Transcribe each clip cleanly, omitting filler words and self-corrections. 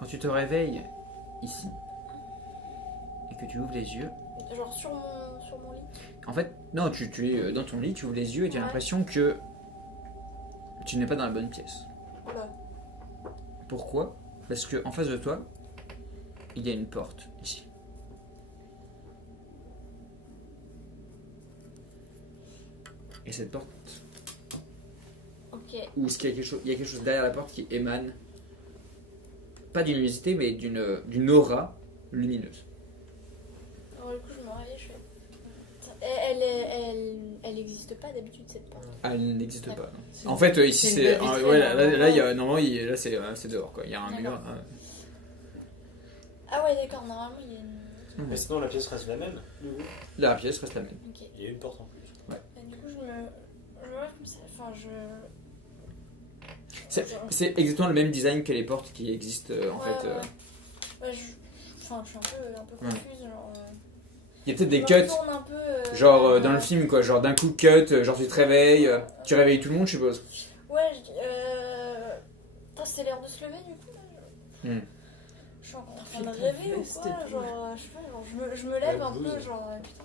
Quand tu te réveilles ici et que tu ouvres les yeux, Genre sur mon lit. en fait, non, tu es dans ton lit, tu ouvres les yeux et tu as Ouais. l'impression que tu n'es pas dans la bonne pièce. Oula. Pourquoi? Parce que en face de toi, il y a une porte ici. Et cette porte, Ok. ou est-ce qu'il y a quelque chose derrière la porte qui émane, pas d'une luminosité, mais d'une aura lumineuse. Alors du coup je me réveille, je fais... Elle existe pas d'habitude cette porte. Ah, elle n'existe pas. Non. C'est En fait, ici c'est une c'est, baie vitrée, ouais, là, normalement. là, il y a, normalement, là c'est dehors quoi. Il y a un D'accord. mur. Ah ouais d'accord, normalement il y a une... Mais sinon, la pièce reste la même, du coup. La pièce reste la même. Ok. Il y a une porte en plus. Et du coup je me lève comme ça, enfin C'est exactement le même design que les portes qui existent en Ouais, fait. ouais. Ouais, je suis un peu confuse, genre... Il y a peut-être des je me cuts, retourne un peu, genre dans le film quoi, genre d'un coup cut, genre tu te réveilles, tu réveilles tout le monde je suppose. Ouais, putain, c'est l'heure de se lever du coup là. Je suis encore en train de Putain, rêver ou veste quoi, et tout. genre, je sais pas, genre, je me lève La un peu, blouse. genre, putain.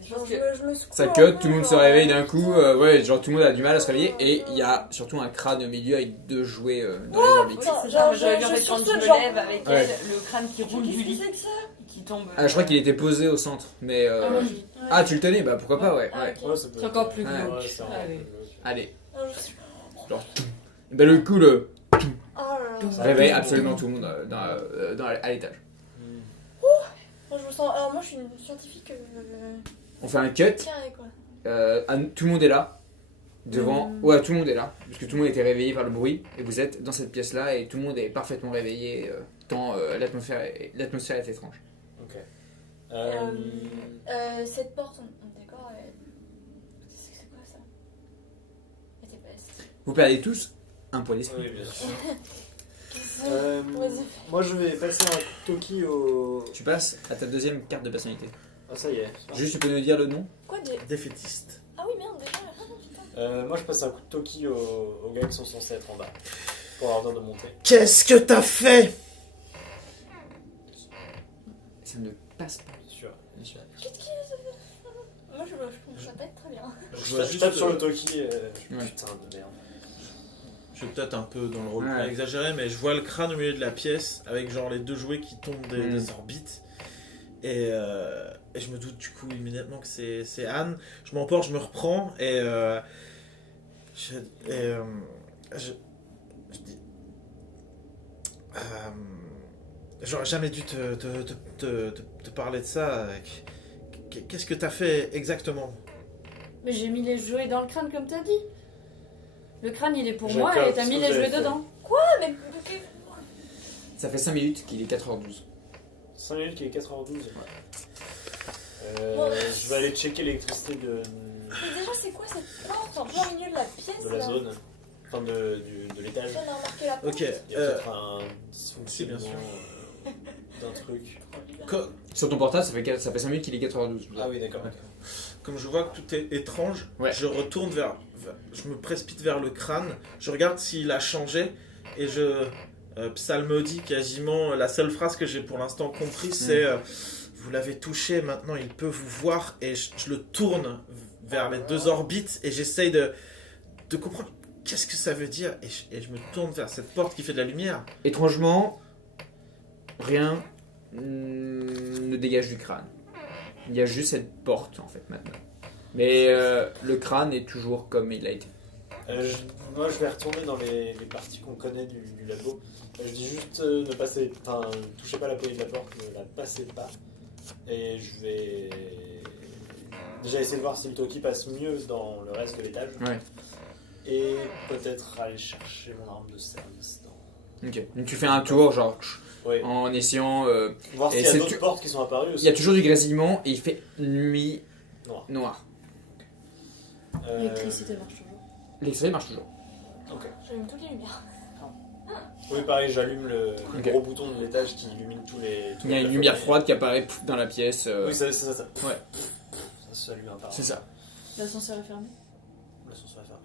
Je Genre, pense je, que je me secoue Ça un cut, peu, tout le monde se genre, réveille d'un coup, putain. ouais, genre tout le monde a du mal à se réveiller et il y a surtout un crâne au milieu avec deux jouets dans les orbites. oui, Putain, c'est genre, ça, j'avais vu en je fait quand je sursaute, me genre- lève avec Ouais. elle, le crâne qui roule du Qu'est-ce que lit, c'est que ça? qui tombe. Ah, je crois qu'il était posé au centre, mais oui. ah tu le tenais, bah pourquoi pas ouais. Ah, Ouais. ok. Ouais, ça peut C'est être- encore plus Ouais. glauque. Ouais, c'est encore Allez. plus glauque. Allez, Ah, je suis- bah le coup le Oh là là. ça réveille absolument tout le monde à l'étage. Hmm. Moi, je me sens... Alors moi je suis une scientifique On fait un cut. carré quoi. Tout le monde est là. Devant. Ouais, tout le monde est là. Parce que tout le monde était réveillé par le bruit. Et vous êtes dans cette pièce-là et tout le monde est parfaitement réveillé. Tant l'atmosphère est étrange. Ok. Cette porte, on est d'accord, c'est quoi ça? Vous perdez tous un point d'esprit. Oui, bien sûr. Vas-y. Moi, je vais passer un Toki au. Tu passes à ta deuxième carte de personnalité. Ah, ça y est. Juste, tu peux nous dire le nom? Quoi des... Défaitiste. Ah oui merde déjà. Ah non putain. Moi, je passe un coup de Toki aux gars qui sont censés être en bas. Pour leur dire de monter. Qu'est-ce que t'as fait? Ça ne passe pas. Bien sûr. Bien sûr. Qu'est-ce qui Moi je pense ça peut-être très bien. Donc, Je vois je juste, tape sur le Toki. Ouais. Putain de merde. Je suis peut-être un peu dans le rôle Ouais. exagéré, mais je vois le crâne au milieu de la pièce avec genre les deux jouets qui tombent des orbites. Et je me doute du coup immédiatement que c'est Anne. Je m'emporte, je me reprends et je dis. J'aurais jamais dû te parler de ça. Qu'est-ce que t'as fait exactement? Mais j'ai mis les jouets dans le crâne comme t'as dit. Le crâne il est pour Jacob, moi et t'as ce mis que les vous avez jouets fait. dedans. Ah mais Ça fait 5 minutes qu'il est 4h12. 5 minutes qu'il est 4h12. Bon. Je vais aller checker l'électricité déjà c'est quoi cette porte en plein milieu de la pièce de la là zone. Enfin, de l'étage. On a remarqué la porte. Ok. Il y a peut-être un dysfonctionnement si, bien d'un truc. Co- Sur ton portable, ça fait 5 minutes qu'il est 4h12. Ah oui, d'accord. Comme je vois que tout est étrange, Ouais. je retourne je me précipite vers le crâne, je regarde s'il a changé et je psalmodie quasiment. La seule phrase que j'ai pour l'instant compris, c'est vous l'avez touché, maintenant il peut vous voir, et je le tourne vers les deux orbites et j'essaye de comprendre qu'est-ce que ça veut dire, et je me tourne vers cette porte qui fait de la lumière. Étrangement, rien ne dégage du crâne. Il y a juste cette porte en fait maintenant. Mais le crâne est toujours comme il a été. Moi, je vais retourner dans les parties qu'on connaît du labo. Je dis juste ne passez, enfin, touchez pas la poignée de la porte, ne la passez pas. Et je vais déjà essayer de voir si le Toki passe mieux dans le reste de l'étage. Ouais. Et peut-être aller chercher mon arme de service dans... Ok. Donc tu fais un tour, genre, Oui. en essayant. Voir Et s'il y a c'est d'autres tu- portes qui sont apparues aussi. Il y a toujours du grésillement et il fait nuit Noir. noire. L'électricité marche toujours. L'électricité marche toujours. Ok. J'allume toutes les lumières. Oui, pareil, j'allume le Ok. gros bouton de l'étage qui illumine tous les... Il y a une lumière froide qui apparaît dans la pièce. Oui, c'est ça. Ouais. Ça s'allume un par un. C'est ça. L'ascenseur est fermé. L'ascenseur est fermé.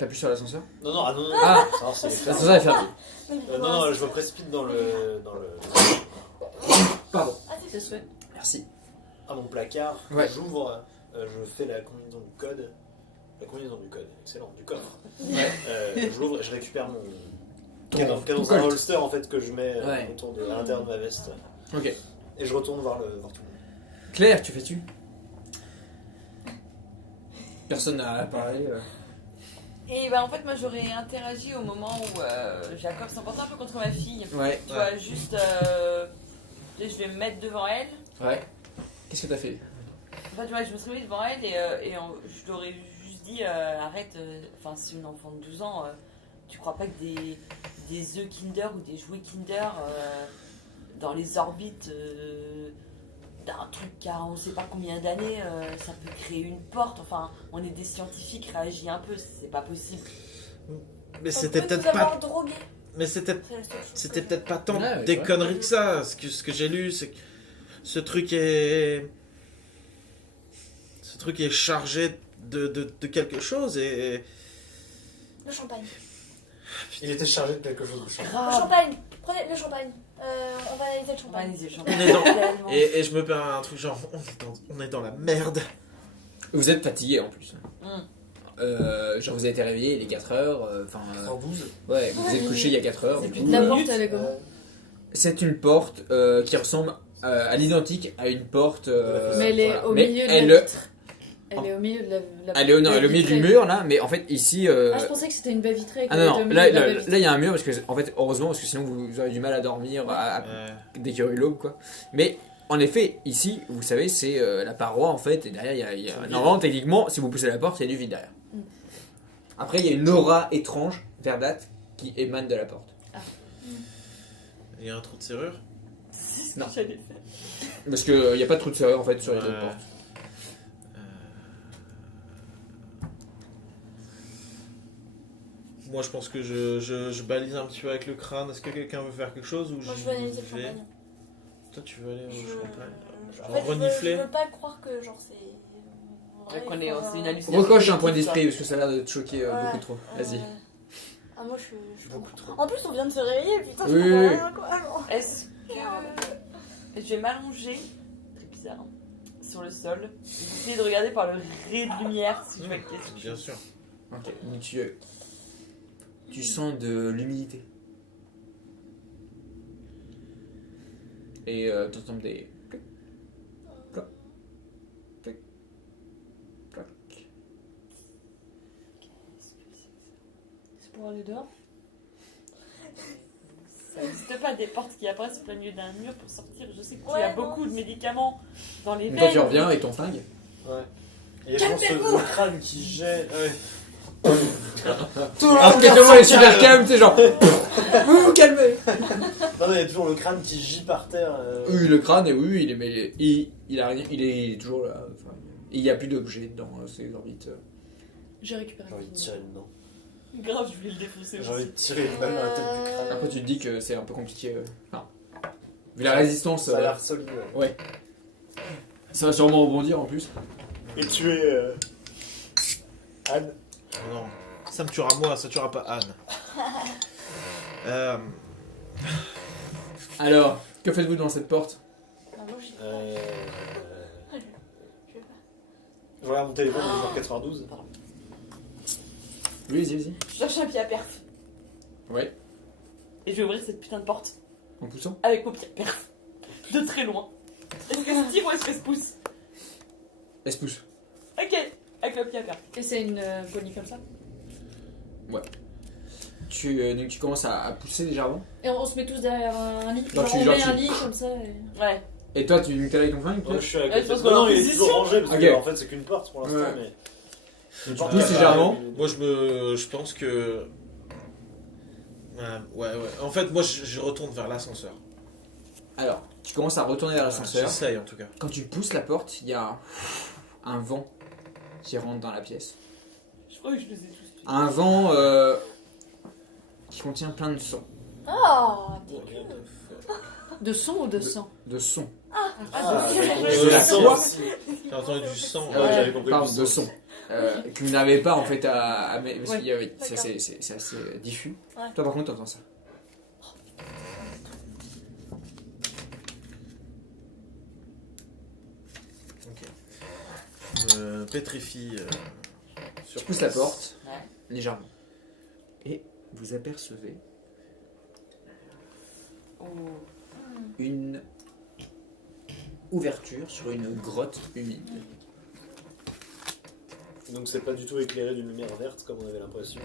T'appuies sur l'ascenseur? Non, non, ah non, non. Ah, Non, c'est l'ascenseur est fermé. non, je me précipite dans le Pardon. Ah, c'est C'est souhait. Merci. à mon placard. Ouais. J'ouvre, je fais la combinaison du code. La combinaison du code, excellent, du coffre. Ouais. Je l'ouvre et je récupère mon. Ton- Qui est dans ton un colt. holster en fait que je mets Ouais. autour de à l'intérieur de ma veste. Ok. Et je retourne voir tout le monde. Claire, tu fais-tu? Personne n'a parlé. Et bah en fait moi j'aurais interagi au moment où Jacob s'emportait un peu contre ma fille. Ouais. Tu vois, juste je vais me mettre devant elle. Ouais. Qu'est-ce que t'as fait? Enfin tu vois, je me serais mis devant elle je leur ai juste dit arrête, enfin c'est une enfant de 12 ans, tu crois pas que des œufs Kinder ou des jouets Kinder dans les orbites d'un truc qui a on sait pas combien d'années, ça peut créer une porte, enfin on est des scientifiques, réagis un peu, c'est pas possible. Mais On c'était peut peut-être nous avoir pas. drogués. Mais c'était C'est la seule chose C'était que peut-être pas tant Ouais, des ouais. conneries que ça. Ce que j'ai lu, c'est que ce truc est chargé de quelque chose et Le champagne. Il était chargé de quelque chose de champagne. Le Grave. champagne. Prenez le champagne. On va analyser le On va champagne. analyser le on champagne. est dans Tellement. et je me perds un truc genre on est dans la merde. Vous êtes fatigué en plus. Mm. Genre vous avez été réveillé, il est 4h. Enfin. 112. Ouais, vous êtes couché il y a 4h. C'est plus La Une porte, minute. elle est comment C'est une porte qui ressemble à l'identique à une porte. Mais elle est voilà. au Mais milieu de elle, la vitre. Elle est au milieu de la elle est au, non, elle est au milieu du vitrée. mur là, mais en fait ici. Ah, je pensais que c'était une baie vitrée. Ah qu'elle non, était au non, milieu là de la baie là, vitrée. là, il y a un mur parce que en fait heureusement parce que sinon vous aurez du mal à dormir dès qu'il y aurait l'aube quoi. Mais en effet ici vous savez c'est la paroi en fait et derrière il y a normalement techniquement si vous poussez la porte il y a du vide derrière. Mm. Après il y a une aura étrange verdâtre qui émane de la porte. Il y a un trou de serrure. Non. J'allais faire. Parce qu'il n'y a pas de trou de serrure en fait sur les autres Ouais. portes. Moi, je pense que je balise un petit peu avec le crâne. Est-ce que quelqu'un veut faire quelque chose ou Moi, je veux analyser le vais- champagne. Toi, tu veux aller au champagne En Genre fait, renifler. je veux pas croire que genre c'est. Ouais, qu'on est- enfin, c'est une hallucination. Recoche un point d'esprit parce que ça a l'air de te choquer Ouais, beaucoup trop. Vas-y. Ah, moi je suis Beaucoup trop. En plus, on vient de se réveiller, putain, je Oui, comprends oui, rien quoi. Alors. Est-ce que je vais m'allonger, très bizarre, hein, sur le sol, et essayer de regarder par le ray de lumière si je vois quelque chose. Bien sûr. Ok. Donc tu sens de l'humidité. Et tu entends des. Clic, cloc, clic, cloc. C'est pour aller dehors. Ça n'existe pas des portes qui apparaissent au plein milieu d'un mur pour sortir. Je sais que tu Ouais, as non. beaucoup de médicaments dans les Donc veines. toi tu reviens avec ton flingue. Ouais. Et je pense que le crâne qui jette. Alors que comment est super calme, tu sais genre. Vous vous calmez. Non, mais il y a toujours le crâne qui gît par terre. Oui, le crâne, et oui, il est, mais il a rien, il est toujours là. Enfin, il n'y a plus d'objets dans ces orbites. J'ai récupéré. J'ai envie de tirer dedans. Grave, je voulais le défoncer J'ai envie aussi. de tirer une balle dans la tête du crâne. Après, tu te dis que c'est un peu compliqué. Enfin, vu la résistance, Ça a l'air solide. Ouais. ça va sûrement rebondir en plus. Et tuer Anne. Oh non. Ça me tuera moi, ça tuera pas Anne. Alors, que faites-vous dans cette porte? Ah, moi, j'y- je vais pas. Je regarde mon téléphone, il est genre 92. Oui, vas-y. Je cherche un pied à perf. Ouais, Et je vais ouvrir cette putain de porte en poussant. avec mon pied à perf. De très loin. Est-ce que je tire ou est-ce que je pousse? Elle se pousse. Ok, avec le pied à perf. Et c'est une poignée comme ça. Donc tu commences à pousser légèrement. Et on se met tous derrière un lit. Genre, Genre, tu- on genre, met tu- un lit comme ça. Et... Ouais. Et toi, tu t'es avec ton flingue Ouais, peut-être? je suis avec Ouais, le je pense Non, qu'on est en non, il est position. toujours rangé parce Ok. que en fait c'est qu'une porte pour l'instant. Ouais. Mais... Tu Porte pousses à- légèrement. Moi, je pense que. Ouais. En fait, moi, je retourne vers l'ascenseur. Alors, tu commences à retourner vers l'ascenseur. J'essaye en tout cas. Quand tu pousses la porte, il y a un vent qui rentre dans la pièce. Je crois que je les ai tous tués. Un vent qui contient plein de sang. Ah, Oh, dégueu. De son ou de sang? De son. Ah, Ah, désolé. C'est la sang foi. aussi. J'ai entendu du sang. Ouais, j'avais compris. Pardon, le de son. son. que vous n'arrivez pas en fait à parce Ouais. qu'il y avait- D'accord. c'est assez diffus. Ouais. Toi par contre t'entends ça. Je me pétrifie. Tu pousses la porte Ouais. légèrement et vous apercevez Oh. une ouverture sur une grotte humide. Donc c'est pas du tout éclairé d'une lumière verte comme on avait l'impression.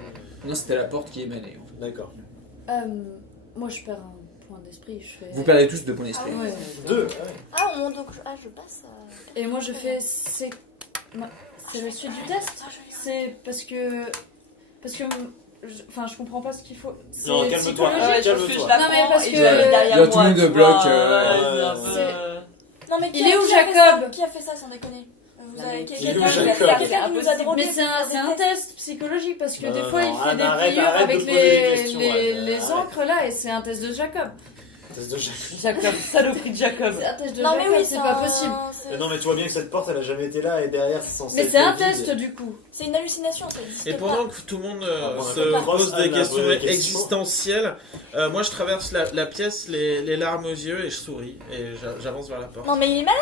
Non, c'était la porte qui émanait. En fait. D'accord. Moi, je perds un point d'esprit. Je fais... Vous perdez tous 2 points d'esprit. Ouais. 2 ouais. Ah, on monte donc. Ah, je passe. Et moi, je fais... C'est la suite du test. C'est parce que... Enfin, je comprends pas ce qu'il faut. C'est Non, calme-toi. psychologique. Ah ouais, je pense que Calme-toi. je la Non, mais prends parce et que- je la mets derrière Là, tout le moi, monde tu bloque, vois, c'est un peu- c'est- Non, mais Il est où, qui a fait Jacob ça Qui a fait ça, sans déconner Vous Non, avez mais quelqu'un il est où, qui Jacob nous a drogués Mais c'est un pour faire des tests. test psychologique parce que Non, des non, fois non, il fait Anne, des arrête pliures de avec poser des questions, les Anne, encres là et c'est un test de Jacob. Test de Jacob. Jacob, saloperie de Jacob. C'est un test de Non, mais Jacob, oui, c'est pas possible. Mais non mais tu vois bien que cette porte elle a jamais été là et derrière c'est censé Mais être c'est un vide. test du coup. C'est une hallucination, ça existe Et pas. pendant que tout le monde on a se pas pose Anne des a posé questions des questions. existentielles, moi je traverse la pièce, les larmes aux yeux et je souris et j'avance vers la porte. Non, mais il est malade.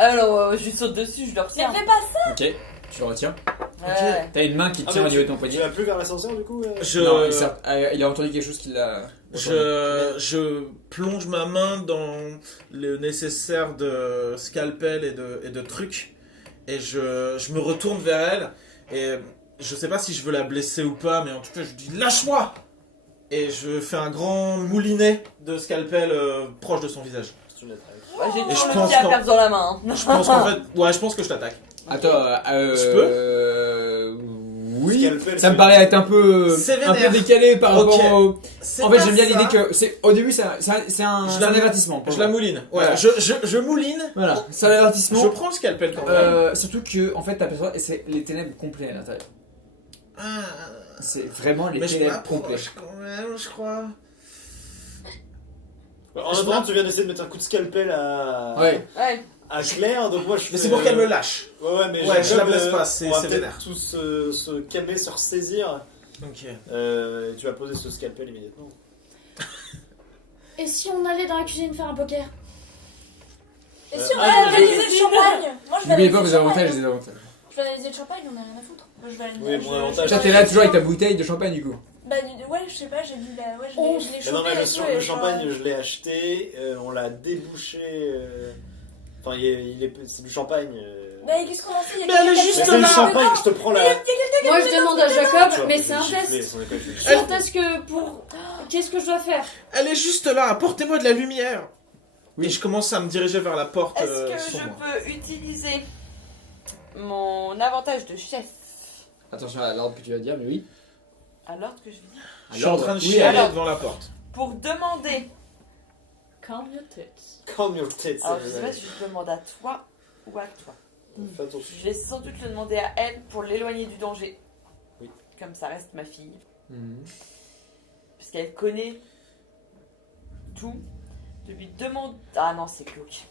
Alors, je lui saute dessus, je le Mais retiens. fais pas ça. Ok, tu le retiens. Ouais. T'as une main qui Ah, tient mais au niveau de ton tu poignet. vas plus vers l'ascenseur du coup Non, il a entendu quelque chose qui l'a. Je plonge ma main dans le nécessaire de scalpel et de trucs et je me retourne vers elle et je sais pas si je veux la blesser ou pas mais en tout cas je dis lâche-moi et je fais un grand moulinet de scalpel proche de son visage. Ouais, j'ai Et toujours je le pense pied à qu'en- perdre dans la main. Je pense qu'en fait, ouais, je pense que je t'attaque. Attends, Je oui, Scalpel, ça me c'est- paraît être un peu vénère. décalé par Ok. rapport au. C'est En fait, pas j'aime bien ça. l'idée que c'est au début, c'est un Je la- avertissement. pour Je la moi. mouline. Ouais, Voilà. je mouline. Voilà, c'est un avertissement. Je prends le scalpel quand même. Surtout que, en fait, t'aperçois, et c'est les ténèbres complets à l'intérieur. Ah, C'est vraiment les mais je ténèbres complets. m'approche quand même, je crois. En attendant tu viens d'essayer de mettre un coup de scalpel Ouais. Ouais. à Claire donc moi je Mais fais, c'est pour qu'elle me lâche. Ouais mais Ouais, je la Jacob, blesse pas, c'est on va c'est peut-être vénère. tous se calmer, se ressaisir. Ok. Et tu vas poser ce scalpel immédiatement. Et si on allait dans la cuisine faire un poker? Et si on Ah, allait non, analyser mais- le champagne? Moi, je vais N'oubliez pas analyser vos le champagne. avantages et les avantages. Je vais analyser le champagne, on a rien à foutre. Moi, je vais analyser. Oui, mon avantage. Toi, t'es là toujours avec ta bouteille de champagne du coup. Bah, ouais, je sais pas, j'ai vu la. Ouais, je Oh. l'ai chopé. Mais non mais et tout, et le genre, champagne je l'ai acheté, on l'a débouché. Enfin c'est du champagne. Bah, qu'est-ce qu'on a fait? Il y a Mais elle est quelqu'un qui juste a C'est fait du là. ça champagne, dedans. je te prends la. Moi je demande à Tu Jacob, vois, mais faut c'est un gifler, test. sans déconner, je vais C'est un test que pour. Qu'est-ce que je dois faire? Elle est juste là, apportez-moi de la lumière. Oui. Et je commence à me diriger vers la porte Est-ce que sur je moi. peux utiliser mon avantage de chef Attention à l'ordre que tu vas dire, mais oui. à l'ordre que je vais dire À Je suis en l'ordre. train de Oui, chialer alors. devant la porte. pour demander. Calm your tits. Calm your tits. Alors je sais pas si je le demande à toi ou à toi. Fais attention. Je vais sans doute le demander à elle pour l'éloigner du danger. Oui. Comme ça reste ma fille. Mhm. Parce qu'elle connaît tout. De lui demander. Ah non, c'est glauque.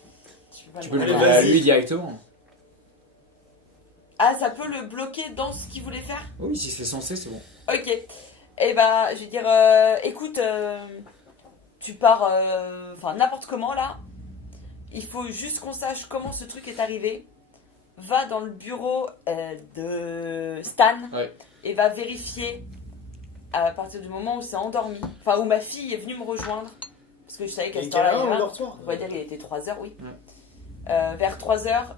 Tu peux le Allez, demander à vas-y. lui directement. Ah, ça peut le bloquer dans ce qu'il voulait faire. Oui, si c'est censé, c'est bon. Ok. Et bah, je vais dire, écoute, tu pars, enfin n'importe comment là. Il faut juste qu'on sache comment ce truc est arrivé. Va dans le bureau de Stan Ouais. et va vérifier à partir du moment où c'est endormi. Enfin, où ma fille est venue me rejoindre. Parce que je savais qu'à Et cette quelle heure-là, heure il au ira. dortoir On va dire qu'il était 3h, oui. Ouais. Vers 3h,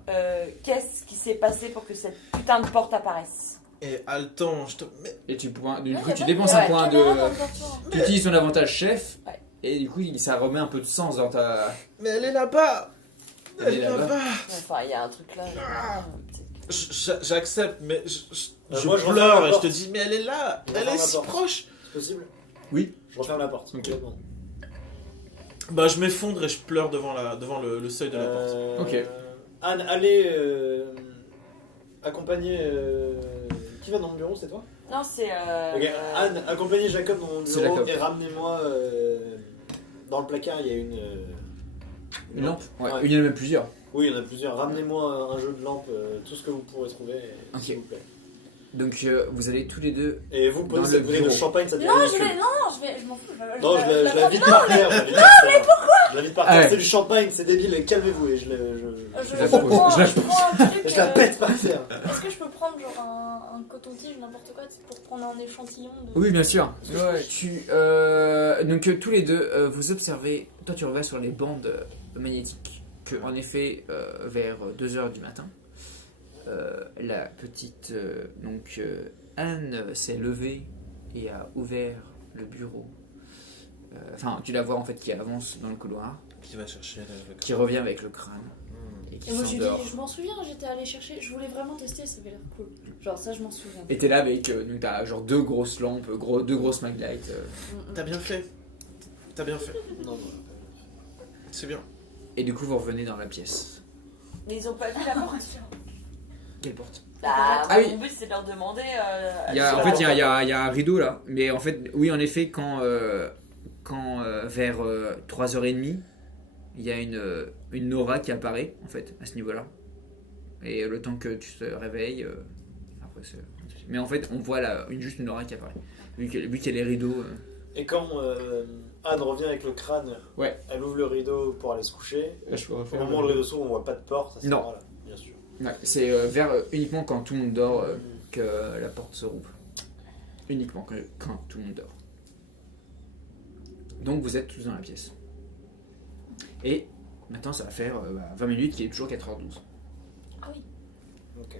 qu'est-ce qui s'est passé pour que cette putain de porte apparaisse? Et haletant, je te. Mais Et du Ouais, coup, y a tu pas dépenses de un point caméra dans de. le dortoir. Tu utilises ton avantage chef. Ouais. Et du coup, ça remet un peu de sens dans ta. mais elle est là-bas. Elle Elle est est là-bas. là-bas. Enfin, il y a un truc là. J'accepte, mais je moi, je referme pleure la et je porte. te dis, mais elle est là. Je Elle referme est la si porte. proche. C'est possible Oui. Je referme la porte. Ok. complètement. Bah, je m'effondre et je pleure devant le seuil de la porte. Ok. Anne, allez accompagner. Qui va dans mon bureau, c'est toi Non, c'est. Ok, Anne, accompagnez Jacob dans mon C'est bureau Jacob. et ramenez-moi dans le placard. Il y a une Une lampe. Ouais. Ouais. Il y en a même plusieurs. Oui, il y en a plusieurs. Ramenez-moi un jeu de lampes tout ce que vous pourrez trouver, Ok. s'il vous plaît. Donc vous allez tous les deux. Et vous Dans posez le cette bouteille de bureau. champagne, ça devient Non, ridicule. je m'en fous. Non, je la prends- vide par terre. Mais pourquoi je la vide par terre, Ah ouais. c'est du champagne, c'est débile, calmez-vous et Je la Je pose, prends je la un truc. je la pète par terre. Est-ce que je peux prendre genre un coton-tige, n'importe quoi, pour prendre un échantillon de... Oui, bien sûr. Donc tous les deux, vous observez. Toi, tu reviens sur les bandes magnétiques que, en effet, vers 2h du matin, la petite Anne s'est levée et a ouvert le bureau. Enfin, tu la vois en fait qui avance dans le couloir, Qui va chercher le qui revient avec le crâne Hmm. et qui Et moi, s'endort. je m'en souviens, j'étais allée chercher, je voulais vraiment tester, ça avait l'air cool. Genre, ça, je m'en souviens. Et t'es là avec donc t'as genre deux grosses lampes, deux grosses maglights. T'as bien fait. T'as bien fait. Non, non. C'est bien. Et du coup, vous revenez dans la pièce. Mais ils ont pas vu la porte. Quelle porte? Bah, Ah oui. mon but c'est de leur demander. Il y a, en fait, il y a un rideau là. Mais en fait, oui, en effet, quand vers 3h30, il y a une aura qui apparaît, en fait, à ce niveau-là. Et le temps que tu te réveilles, après c'est... Mais en fait, on voit là, juste une aura qui apparaît. Vu qu'il y a les rideaux. Et quand Anne revient avec le crâne, Ouais. elle ouvre le rideau pour aller se coucher. Je peux Au refaire moment où le rideau s'ouvre, on voit pas de porte, ça Non. sera là, bien sûr. Ouais, c'est uniquement quand tout le monde dort que la porte se rouvre. Uniquement quand tout le monde dort. Donc vous êtes tous dans la pièce. Et maintenant ça va faire 20 minutes qu'il est toujours 4h12. Ah oui, Ok.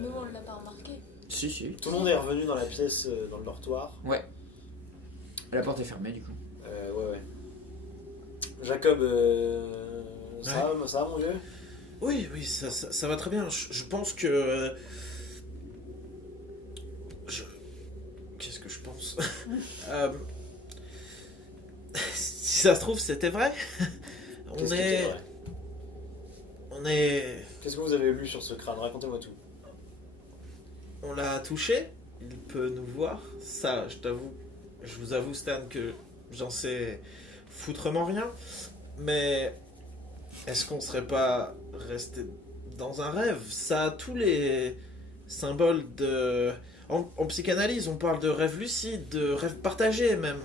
nous on l'a pas remarqué. Si. Tout le monde est revenu dans la pièce, dans le dortoir. Ouais. La porte est fermée du coup. Ouais. Jacob, ça va mon vieux? Oui, ça va très bien. Je pense que... Qu'est-ce que je pense Si ça se trouve, c'était vrai. Qu'est-ce qui était vrai On est... Qu'est-ce que vous avez lu sur ce crâne? Racontez-moi tout. On l'a touché. Il peut nous voir. Ça, je vous avoue, Stan, que j'en sais foutrement rien. Mais est-ce qu'on serait pas resté dans un rêve? Ça a tous les symboles de... En psychanalyse, on parle de rêve lucide, de rêve partagé même.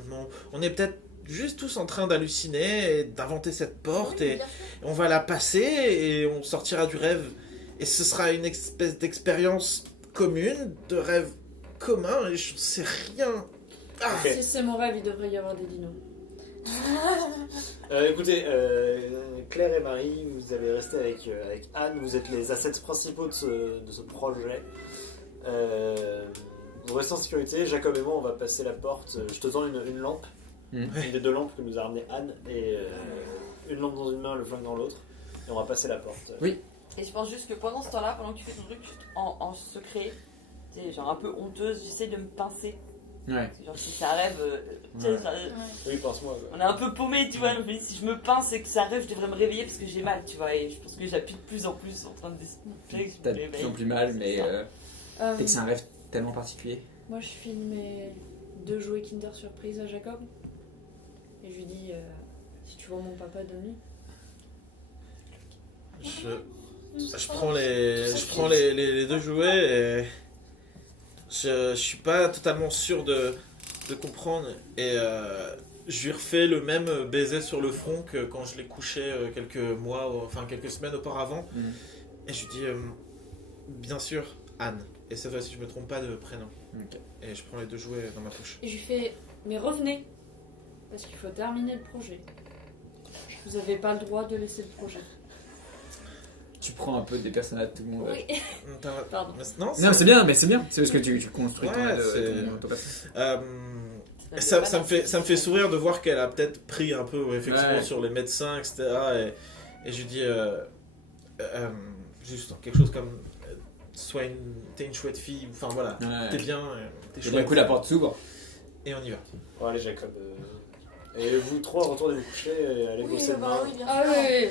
On est peut-être juste tous en train d'halluciner et d'inventer cette porte Oui, et bien sûr. on va la passer et on sortira du rêve. Et ce sera une espèce d'expérience commune, de rêve commun, et je sais rien. Ah, Ok. Si c'est mon rêve, il devrait y avoir des dinos. Écoutez, Claire et Marie, vous avez resté avec Anne, vous êtes les assets principaux de ce projet. Vous restez en sécurité, Jacob et moi on va passer la porte. Je te tends une lampe, une des deux lampes que nous a ramené Anne, et une lampe dans une main, le flingue dans l'autre, et on va passer la porte. Oui. Et je pense juste que pendant ce temps-là, pendant que tu fais ton truc, juste en secret, tu sais, genre un peu honteuse, j'essaie de me pincer. Ouais. Genre si ça rêve, tu sais, Ouais. Oui, pense-moi. on est un peu paumé, tu vois. Donc, si je me pince et que ça rêve, je devrais me réveiller parce que j'ai mal, tu vois. Et je pense que j'appuie de plus en plus en train de décider que je T'as me de réveille. plus en plus mal, mais Euh, c'est que c'est un rêve tellement particulier. Moi, je filme mes 2 jouets Kinder Surprise à Jacob. Et je lui dis si tu vois mon papa, donne-lui. je prends les deux jouets et je suis pas totalement sûr de comprendre et je lui refais le même baiser sur le front que quand je l'ai couché quelques semaines auparavant. Et je lui dis bien sûr Anne, et cette fois-ci je me trompe pas de prénom. Ok. Et je prends les deux jouets dans ma poche. Et je lui fais mais revenez, parce qu'il faut terminer le projet. Vous avez pas le droit de laisser le projet. Tu prends un peu des personnages de tout le monde. Oui. Pardon. Non, Non, c'est bien, c'est bien. C'est parce que tu construis Ouais, ton personnage. Ça me fait sourire de voir qu'elle a peut-être pris un peu effectivement Ouais. sur les médecins, etc. Et je lui dis juste quelque chose comme t'es une chouette fille, enfin voilà, Ouais. t'es bien, t'es Et chouette. d'un coup, la porte s'ouvre. Et on y va. Bon, allez, Jacob. Et vous trois, retournez vous coucher et allez Oui, bosser demain. bah oui, bien Ah sûr. oui.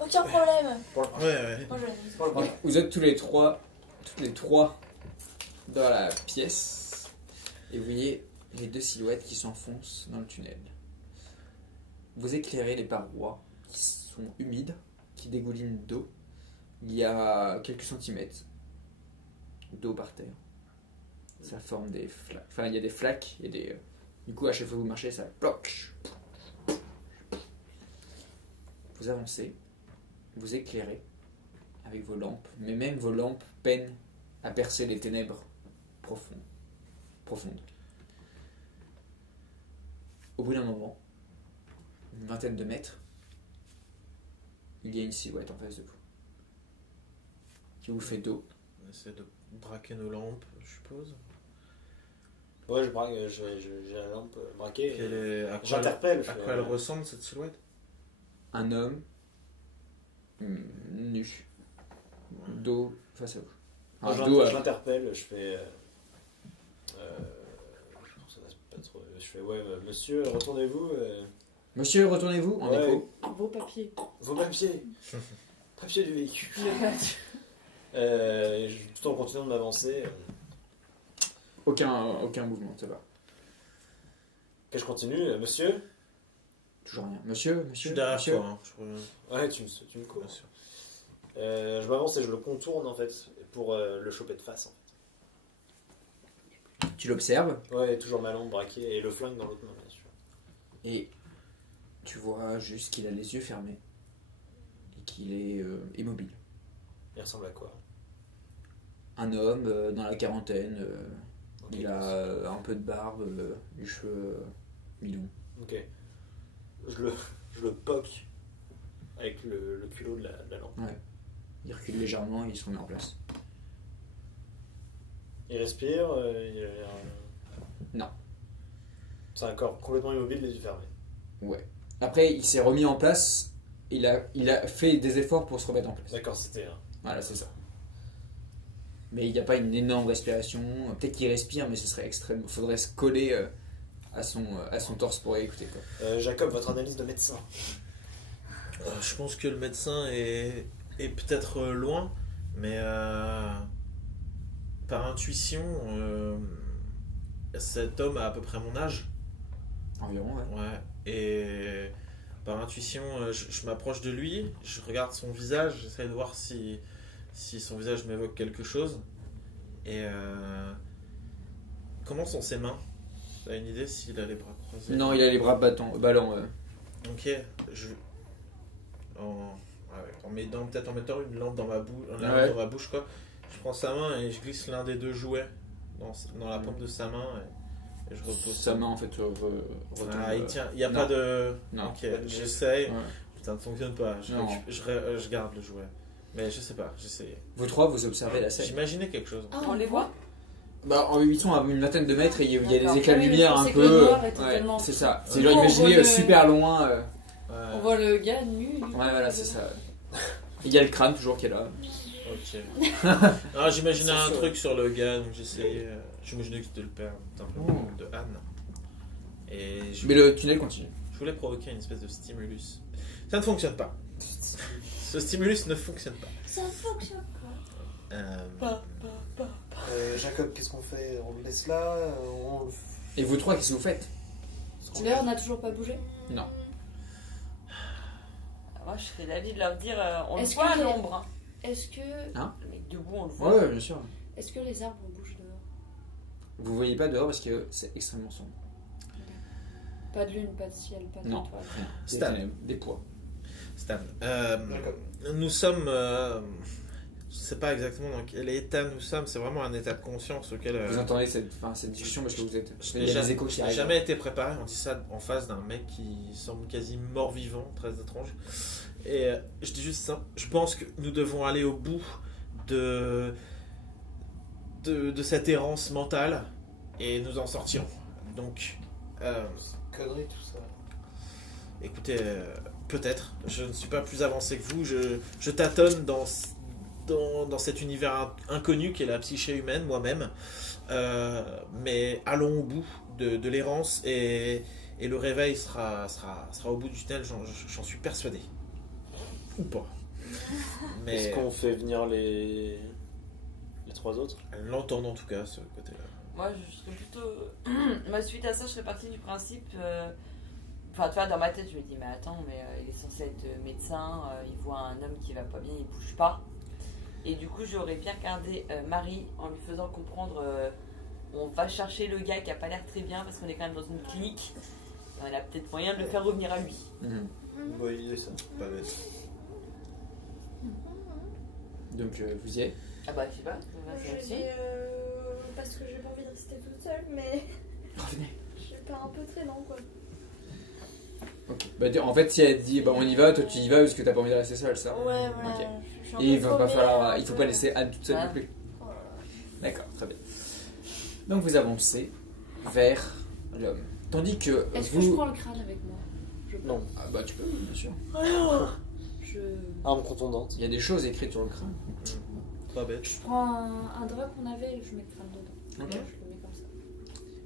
Aucun problème. Pour le Ouais. Moi, je... pour le prochain. Vous êtes tous les trois dans la pièce et vous voyez les deux silhouettes qui s'enfoncent dans le tunnel. Vous éclairez les parois qui sont humides, qui dégoulinent d'eau. Il y a quelques centimètres d'eau par terre. Ça forme des flaques. Enfin, il y a des flaques. Il y a des... Du coup, à chaque fois que vous marchez, ça bloque. Vous avancez. Vous éclairez avec vos lampes. Mais même vos lampes peinent à percer les ténèbres profondes. Au bout d'un moment, une vingtaine de mètres, il y a une silhouette en face de vous. Qui vous fait dos. On essaie de braquer nos lampes, je suppose. Ouais, je braque, j'ai la lampe braquée. À quoi J'interpelle. à quoi elle ressemble cette silhouette? Un homme nu, dos face à vous. Je l'interpelle, je fais. Je fais, ouais, monsieur, retournez-vous. Monsieur, retournez-vous en Ouais. écho. Vos papiers. Vos papiers. Papiers du véhicule. Tout en continuant de m'avancer. Aucun mouvement, ça va. Que je continue, monsieur. Toujours rien. Monsieur, Je suis derrière monsieur. toi. Ouais, tu me cours. Bien sûr. Je m'avance et je le contourne en fait pour le choper de face. En Tu l'observes fait. Ouais, toujours ma lampe braquée et le flingue dans l'autre main, bien sûr. et tu vois juste qu'il a les yeux fermés et qu'il est immobile. Il ressemble à quoi? Un homme dans la quarantaine, Ok, il a un peu de barbe, les cheveux mi-longs. Ok. Je le poque avec le culot de la lampe. Il recule légèrement et il se remet en place. Il respire, il a l'air. Non. C'est un corps complètement immobile, les yeux fermés. Ouais. Après, il s'est remis en place, il a fait des efforts pour se remettre en place. D'accord, c'était. Voilà, c'est ça. Mais il n'y a pas une énorme respiration. Peut-être qu'il respire, mais ce serait extrême. Il faudrait se coller à son torse pour écouter, quoi. Jacob, votre analyse de médecin. Je pense que le médecin est peut-être loin, mais par intuition, cet homme a à peu près mon âge. Environ, ouais. Ouais. Et par intuition, je m'approche de lui, je regarde son visage, j'essaie de voir si son visage m'évoque quelque chose. Et comment sont ses mains? Tu as une idée s'il a les bras croisés? Non, il a les bras ballants. Ok, peut-être en mettant une lampe dans ma bouche, quoi. Je prends sa main et je glisse l'un des deux jouets dans la paume de sa main et je repose Sa main, en fait, retombe. il tient, il n'y a non. pas de... Non. Ok, j'essaye. Ouais. Putain, ça ne fonctionne pas. Non. Je garde le jouet. Mais je sais pas, j'essaie. Vous trois, vous observez la scène. J'imaginais quelque chose. Ah, On les voit? Bah, ils sont à une vingtaine de mètres et il y a des D'accord. éclats de Oui, lumière je un pensais que le peu. noir était Ouais, tellement- c'est ça. C'est Ouais. genre, On imaginez voit le- super loin. On voit le gars nu. Ouais, voilà, c'est ça. Il y a le crâne toujours qui est là. Ok. Alors, j'imaginais C'est un sûr. truc sur le gars, donc j'essayais. J'imaginais que c'était le père, simplement, Oh. de Anne. Et Mais le tunnel continue. je voulais provoquer une espèce de stimulus. Ça ne fonctionne pas. Ce stimulus ne fonctionne pas. Ça fonctionne pas. Jacob, qu'est-ce qu'on fait? On le laisse là? On le... Et vous trois, qu'est-ce que vous faites? D'ailleurs, on n'a toujours pas bougé. Non. Moi, je serais d'avis de leur dire on le Est-ce voit à que- l'ombre. Hein. Est-ce que, Le mec debout, on le voit. Ouais, bien sûr. est-ce que les arbres bougent dehors? Vous voyez pas dehors parce que c'est extrêmement sombre. Pas de lune, pas de ciel, pas Non. d'étoiles. Rien. Des Stan. ténèbres, des poids. Stan, Jacob. nous sommes. Je sais pas exactement dans quel état nous sommes, c'est vraiment un état de conscience auquel. Vous entendez cette discussion parce que vous êtes. Je Il n'ai y a des échos qui j'ai arrivent. jamais été préparé, on dit ça en face d'un mec qui semble quasi mort-vivant, très étrange. Et je dis juste ça, je pense que nous devons aller au bout de cette errance mentale et nous en sortirons. Donc, Connerie, tout ça. écoutez, peut-être, je ne suis pas plus avancé que vous, je tâtonne dans cet univers inconnu qu'est la psyché humaine, moi-même. Mais allons au bout de l'errance et le réveil sera au bout du tunnel, j'en suis persuadé. Ou pas. Mais Est-ce qu'on fait venir les trois autres? elle l'entend en tout cas, ce côté-là. Moi, je serais plutôt. Moi, suite à ça, je serais partie du principe. Enfin, tu vois, dans ma tête, je me dis, mais attends, mais il est censé être médecin, il voit un homme qui va pas bien, il bouge pas. Et du coup, j'aurais bien regardé Marie en lui faisant comprendre on va chercher le gars qui a pas l'air très bien parce qu'on est quand même dans une clinique. Et on a peut-être moyen de le faire revenir à lui. Bonne idée ça. Pas bête. Donc vous y êtes. Ah bah, je sais pas. Je dis parce que j'ai pas envie de rester toute seule, mais Revenez. j'ai pas un peu traînant quoi. Ok. Bah, en fait, si elle te dit bah, on y va, toi tu y vas parce que t'as pas envie de rester seule, ça. Ouais, voilà. Ok. Je suis un Et il peu va pas paumée, falloir, il faut pas laisser Anne toute seule Ouais. non plus. Oh là là. D'accord, très bien. Donc vous avancez vers l'homme. Tandis que Est-ce vous. que je prends le crâne avec moi? Je peux. Non. Ah bah tu peux, bien sûr. Je... Arme contondante. Il y a des choses écrites sur le crâne. Pas bête. Je prends un drap qu'on avait et je mets le crâne dedans. Ok. Je le mets comme ça.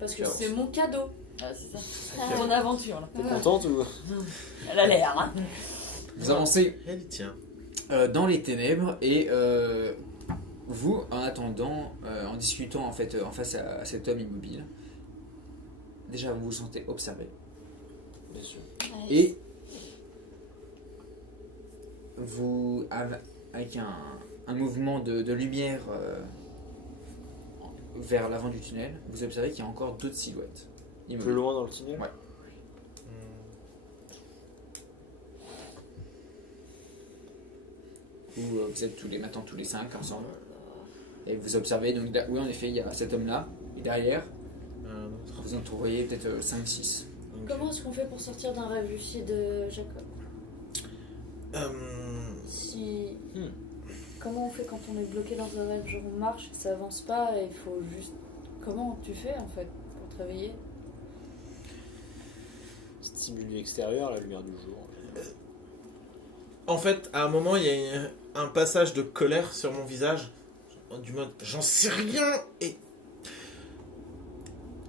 Parce que Alors, c'est mon cadeau. Ah, c'est ça. C'est ton aventure là. T'es Ah. contente ou Elle a l'air. Hein. Vous avancez Elle y tient. dans les ténèbres et vous, en attendant, en discutant en fait en face à cet homme immobile, déjà vous vous sentez observé Bien sûr. et vous, avec un mouvement de lumière vers l'avant du tunnel, vous observez qu'il y a encore d'autres silhouettes Plus immobiles. loin dans le tunnel. Ouais. Où vous êtes tous les matins, tous les 5 ensemble. Et vous observez, donc oui en effet, il y a cet homme-là, et derrière, Un autre. vous en voyez peut-être 5-6. Comment est-ce qu'on fait pour sortir d'un rêve lucide, Jacob? Si... Comment on fait quand on est bloqué dans un rêve? Genre on marche, ça avance pas et il faut juste... Comment tu fais en fait pour te réveiller? Stimuli extérieur, la lumière du jour. En fait, à un moment, il y a un passage de colère sur mon visage, du mode j'en sais rien et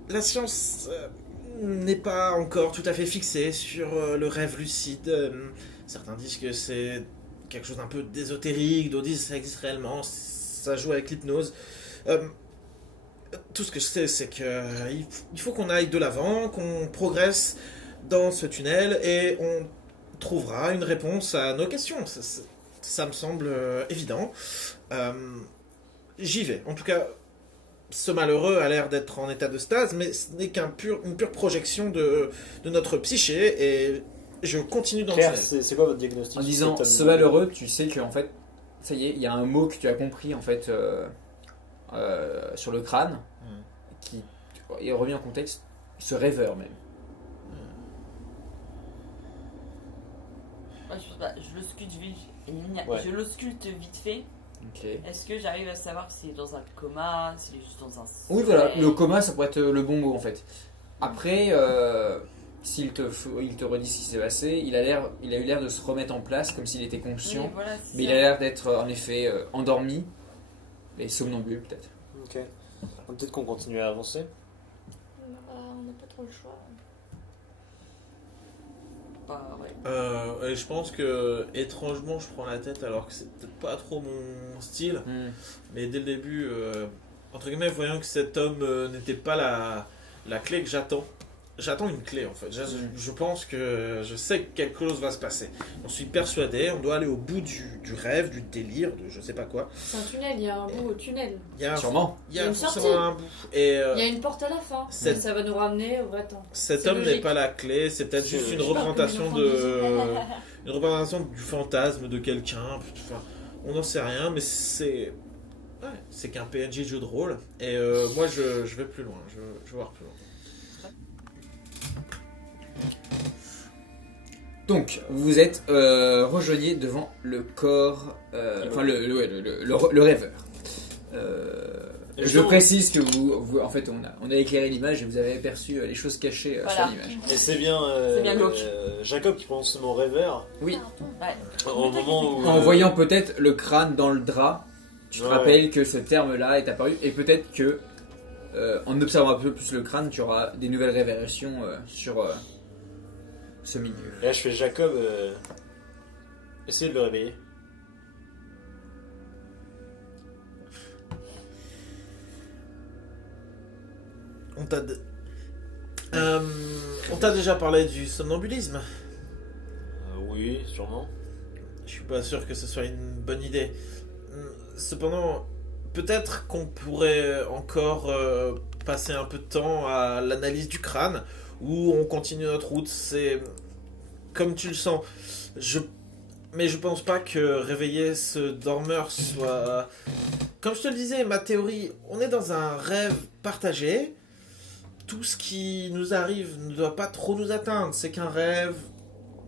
la science n'est pas encore tout à fait fixée sur le rêve lucide. Certains disent que c'est quelque chose d'un peu d'ésotérique, d'autres disent que ça existe réellement, ça joue avec l'hypnose. Tout ce que je sais, c'est que il faut qu'on aille de l'avant, qu'on progresse dans ce tunnel et on trouvera une réponse à nos questions. Ça me semble évident. J'y vais. En tout cas, ce malheureux a l'air d'être en état de stase, mais ce n'est une pure projection de notre psyché et je continue dans le Claire, tunnel. c'est quoi votre diagnostic? En disant Cet homme- ce malheureux, tu sais que en fait, ça y est, il y a un mot que tu as compris en fait sur le crâne, qui il revient en contexte, ce rêveur même. Ouais, je sais pas, je l'ausculte Ouais. je l'ausculte vite fait. Ok. Est-ce que j'arrive à savoir s'il est dans un coma, s'il est juste dans un Oui voilà, sommeil? le coma ça pourrait être le bon mot en fait. Après, s'il il te redit ce qui s'est passé, il a eu l'air de se remettre en place comme s'il était conscient, Oui, voilà, c'est mais il ça. a l'air d'être en effet endormi et somnambule peut-être. Ok. Peut-être qu'on continue à avancer. On n'a pas trop le choix. Bah, ouais. Et je pense que étrangement je prends la tête alors que c'est peut-être pas trop mon style. Mais dès le début, entre guillemets, voyant que cet homme n'était pas la clé que j'attends une clé en fait. Je pense que je sais que quelque chose va se passer. J'en suis persuadé, on doit aller au bout du rêve, du délire, de je sais pas quoi. C'est un tunnel, il y a un bout au tunnel. Il y a, Sûrement. il y a une forcément sortie. un bout. Et Il y a une porte à la fin. Cette- Et ça va nous ramener au vrai temps. cet c'est homme n'est logique. pas la clé, c'est peut-être C'est juste une logique. représentation Comme une enfant une représentation du fantasme de quelqu'un. Enfin, on n'en sait rien, mais c'est qu'un PNJ de jeu de rôle. Et moi, je vais plus loin. Je vais voir plus loin. Donc, vous êtes rejoigné devant le corps, enfin le rêveur. Et Je précise que en fait, on a éclairé l'image et vous avez aperçu les choses cachées Voilà. sur l'image. Et c'est bien, C'est bien glauque. Jacob qui prononce ce mot rêveur Oui, Ouais. au moment où. en voyant peut-être le crâne dans le drap, tu te Ouais. rappelles que ce terme-là est apparu et peut-être que en observant un peu plus le crâne, tu auras des nouvelles révélations sur ce milieu. Et là, je fais Jacob, essayez de le réveiller. On t'a déjà parlé du somnambulisme. Oui, sûrement. Je suis pas sûr que ce soit une bonne idée. Cependant, peut-être qu'on pourrait encore passer un peu de temps à l'analyse du crâne, ou on continue notre route. C'est comme tu le sens. Mais je pense pas que réveiller ce dormeur soit... Comme je te le disais, ma théorie, on est dans un rêve partagé. Tout ce qui nous arrive ne doit pas trop nous atteindre. C'est qu'un rêve,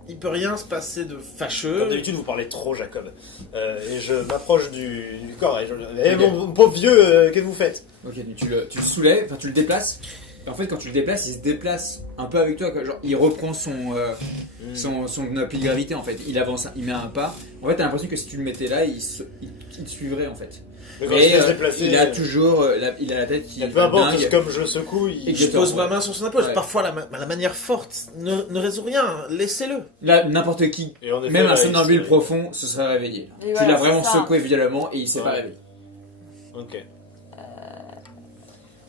il peut rien se passer de fâcheux. Comme d'habitude, vous parlez trop, Jacob. Et je m'approche du corps et je mon pauvre vieux, qu'est-ce que vous faites? Ok, donc tu le soulèves, enfin tu le déplaces. Et en fait, quand tu le déplaces, il se déplace un peu avec toi. Quoi. Genre, il reprend son appui de gravité en fait. Il avance, il met un pas. En fait, t'as l'impression que si tu le mettais là, il te suivrait en fait. Mais quand Et je laisse déplacer, il a toujours, il a la tête qui est peu importe, dingue. comme je le secoue, Et Je pose ma main sur son épaule. Ouais. Parfois, la manière forte ne résout rien. Laissez-le. Là, n'importe qui, Et en effet, même là, un il somnambule se- profond, se serait réveillé. Et Tu voilà, l'as vraiment c'est ça. secoué violemment et il s'est pas Ouais. réveillé. Ok.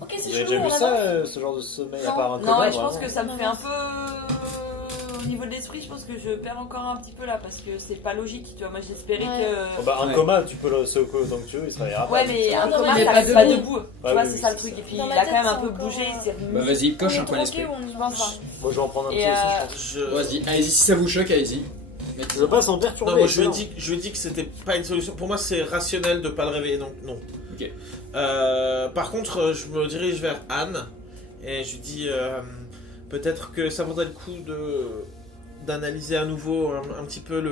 Ok, Vous c'est avez chelou, déjà vu on ça, avance. ce genre de sommeil, Non. à part un Non, coma, et je pense vraiment que ça me fait un peu. Au niveau de l'esprit, je pense que je perds encore un petit peu là parce que c'est pas logique. Tu vois, moi j'espérais Ouais. que. Oh, bah, un Ouais. coma, tu peux le secouer autant que tu veux, il se réveillera pas. Ouais, mais un Non, coma, mais ça pas reste pas debout. debout. Tu Ah vois, oui, c'est oui, ça le c'est truc. ça. Et puis Dans il ma a quand tête, même un c'est peu encore, bougé. Il s'est remis. Bah vas-y, coche On un est point d'esprit. tranquille ou on y Je va pense pas. Moi, je vais en prendre un Et, petit aussi, je pense. Vas-y, allez-y, si ça vous choque, allez-y. Je veux pas s'en perturber. Non, moi je lui ai excellent. dit que c'était pas une solution. Pour moi, c'est rationnel de pas le réveiller, donc non. Ok. Par contre, je me dirige vers Anne et je lui dis peut-être que ça vaudrait le coup d'analyser à nouveau un petit peu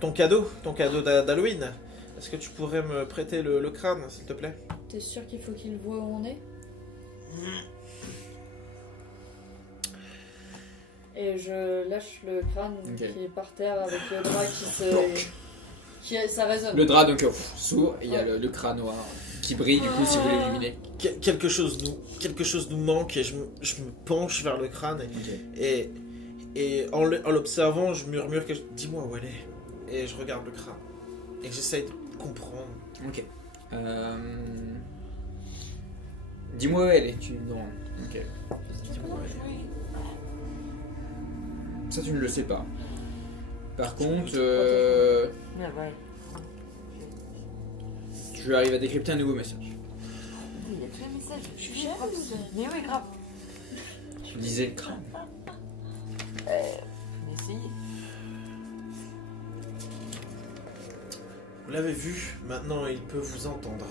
ton cadeau d'Halloween. Est-ce que tu pourrais me prêter le crâne, s'il te plaît? T'es sûr qu'il faut qu'il voit où on est? Et je lâche le crâne Ok. qui est par terre avec le drap ça résonne. Le drap donc s'ouvre et il y a Ouais. le crâne noir qui brille du coup si vous voulez l'illuminer. Quelque chose nous manque et je me penche vers le crâne et en l'observant, je murmure que dis-moi où elle est. Et je regarde le crâne et j'essaye de comprendre. Ok. Dis-moi où elle est, tu non. Ok. Dis-moi où elle est. Ça tu ne le sais pas. Par contre, Merde, ouais. tu arrives à décrypter un nouveau message. Il y a tous les messages. Je suis J'aime. Mais oui, grave. Tu disais le crâne. Faut essayer. Vous l'avez vu, maintenant il peut vous entendre.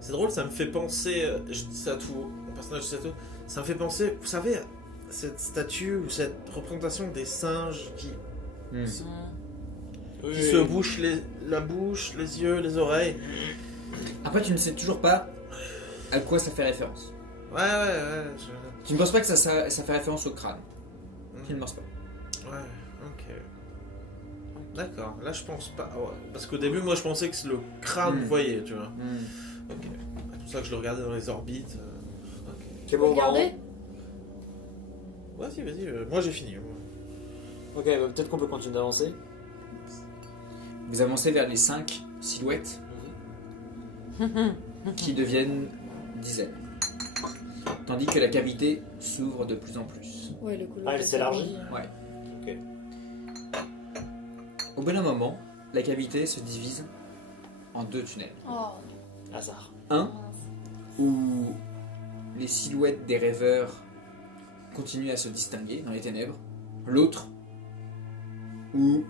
C'est drôle, ça me fait penser, je dis ça à tout, mon personnage dit ça à tout, ça me fait penser, vous savez, cette statue ou cette représentation des singes qui se bouchent la bouche, les yeux, les oreilles. Après tu ne sais toujours pas à quoi ça fait référence. Ouais. Tu ne penses pas que ça fait référence au crâne. Tu ne penses pas. Ouais, ok. D'accord, là je pense pas. Ouais. Parce qu'au début, moi je pensais que le crâne vous voyez, tu vois. Ok. C'est pour ça que je le regardais dans les orbites. Ok. Ok, bon, Regardez. Vas-y, moi j'ai fini. Ok, bah, peut-être qu'on peut continuer d'avancer. Vous avancez vers les 5 silhouettes qui deviennent dizaines. Tandis que la cavité s'ouvre de plus en plus. Ouais, le couloir. Ah, elle est s'élargit. Ouais. Au bout d'un moment, la cavité se divise en 2 tunnels. Oh, Hasard. Un où les silhouettes des rêveurs continuent à se distinguer dans les ténèbres. L'autre où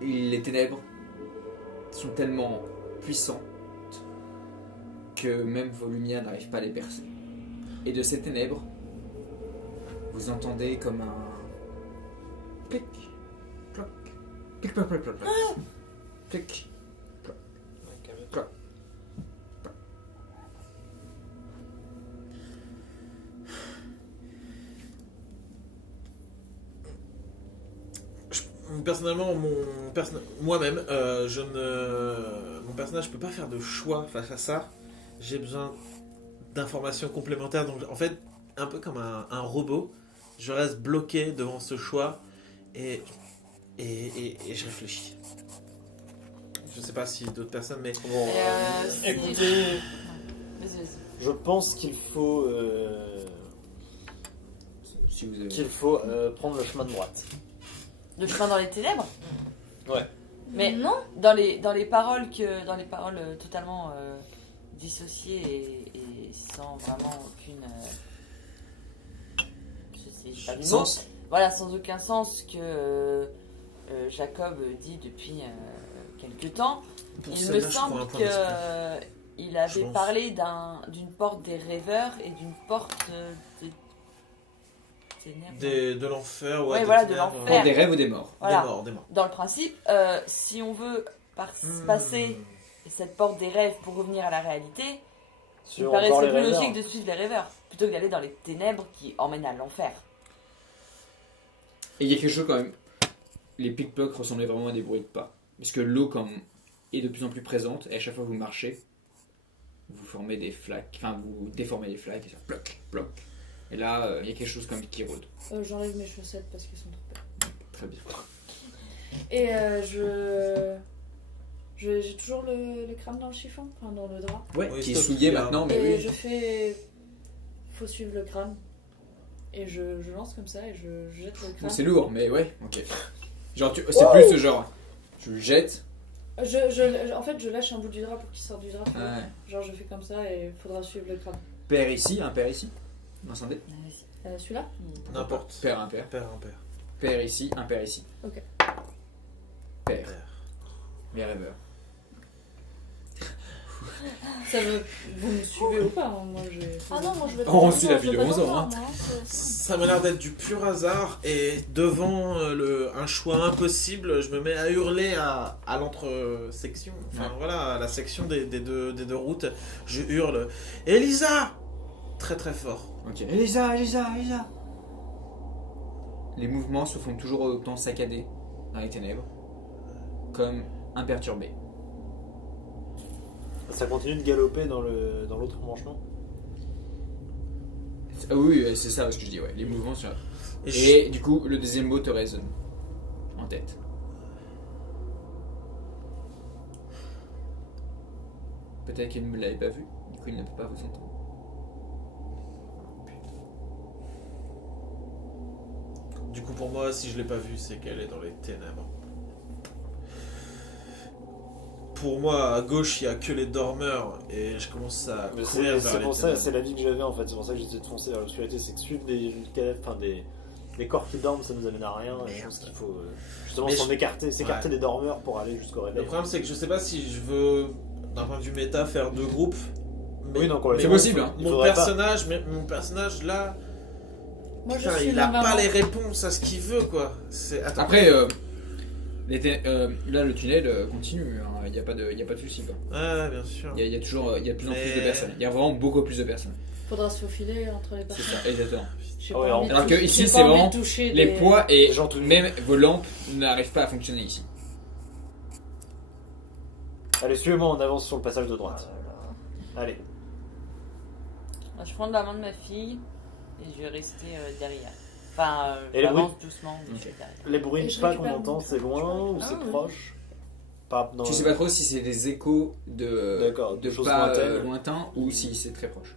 les ténèbres sont tellement puissantes que même vos lumières n'arrivent pas à les percer. Et de ces ténèbres, vous entendez comme un clic, cloc, clic, cloc, cloc, cloc, cloc, clic. Personnellement, moi-même, mon personnage peut pas faire de choix face à ça. J'ai besoin d'informations complémentaires. Donc, en fait, un peu comme un robot, je reste bloqué devant ce choix et je réfléchis. Je sais pas si d'autres personnes, mais Bon, Si- écoutez, Vas-y. je pense qu'il faut... si vous avez. qu'il faut prendre le chemin de droite. Le chemin dans les ténèbres. Ouais. Mais non. dans les paroles totalement dissociées et sans vraiment aucune je sais pas le mot. Sens. Voilà, sans aucun sens que Jacob dit depuis quelque temps. Pour Il celle-là, me je prends un semble point d'esprit. qu'il Je avait pense. parlé d'une porte des rêveurs et d'une porte des ténèbres. De l'enfer, Ouais, des voilà, de ténèbres, l'enfer. Pour des rêves ou des morts. Voilà. Des morts. Dans le principe, si on veut passer cette porte des rêves pour revenir à la réalité, il Sur paraîtrait encore les plus rêveurs. logique de suivre les rêveurs plutôt que d'aller dans les ténèbres qui emmènent à l'enfer. Et il y a quelque chose quand même. Les pickpocks ressemblaient vraiment à des bruits de pas. Parce que l'eau comme est de plus en plus présente et à chaque fois que vous marchez, vous formez des flaques. Enfin, vous déformez les flaques et ça ploc, ploc. Et là, il y a quelque chose comme qui rôde. J'enlève mes chaussettes parce qu'elles sont trop belles. Très bien. Et j'ai toujours le crâne dans le chiffon, enfin dans le drap. Ouais, Oui, qui est stop, souillé il y a- maintenant, mais Et oui. je fais. Faut suivre le crâne. Et je lance comme ça et je jette le crâne. C'est lourd, mais ouais, ok. Genre, c'est plus ce genre. Je jette. En fait, je lâche un bout du drap pour qu'il sorte du drap. Ouais. Genre, je fais comme ça et il faudra suivre le crâne. Père ici, un père ici. Dans un dé. Celui-là N'importe. Père, un père. Père, un père. Père ici, un père ici. Ok. Père. Les rêveurs. Ça veut. Vous me suivez ou pas hein, moi, Ah non, moi je vais On suit la je fille vais de pas 11 ans, longtemps, hein. moi, c'est- Ça m'a l'air d'être du pur hasard et devant un choix impossible, je me mets à hurler à l'entre-section, enfin Ouais. voilà, à la section des deux routes. Je hurle Elisa très très fort. Ok. Elisa, Elisa, Elisa. Les mouvements se font toujours autant saccadés dans les ténèbres, comme imperturbés. Ça continue de galoper dans l'autre embranchement. Ah oui, c'est ça ce que je dis, ouais. Les mouvements sont. Et Et du coup, le deuxième mot te résonne en tête. Peut-être qu'il ne me l'avait pas vu, du coup il ne peut pas vous entendre. du coup pour moi, si je l'ai pas vue, c'est qu'elle est dans les ténèbres. Pour moi, à gauche, il y a que les dormeurs et je commence à Mais courir vers c'est les pour ça, ténèbres. c'est la vie que j'avais en fait. C'est pour ça que j'essaie de foncer vers l'obscurité. C'est que suivre des corps qui dorment, ça nous amène à rien. Et je pense qu'il faut justement Mais s'écarter des dormeurs pour aller jusqu'au réveil. Le problème, c'est que je sais pas si je veux, d'un point de vue méta, faire deux groupes. Oui, donc C'est possible, hein. Il Mon faudrait pas. mon personnage là, Moi, je putain, suis il a la pas maman. les réponses à ce qu'il veut quoi. Attends. Après, là le tunnel continue, hein. Il n'y a pas de souci, quoi. Ouais, bien sûr. Il y a toujours de plus en plus Mais- de personnes. Il y a vraiment beaucoup plus de personnes. Faudra se faufiler entre les C'est personnes. ça, exactement. J'ai Ah ouais, pas envie de alors que toucher- ici, j'ai c'est pas envie de vraiment toucher Les des- poids et des gens tout nus. même vos lampes n'arrivent pas à fonctionner ici. Allez, suivez-moi, on avance sur le passage de droite. Allez. Moi, je prends la main de ma fille et je vais rester derrière. Enfin, Et les j'avance doucement, mais Ok. je vais derrière. Les bruits Et de je pas qu'on récupère entend, mon c'est crâne, loin ou je c'est récupère. proche? Pas dans Tu sais pas trop si c'est des échos de D'accord, de de choses pas lointaines. lointains ou si c'est très proche.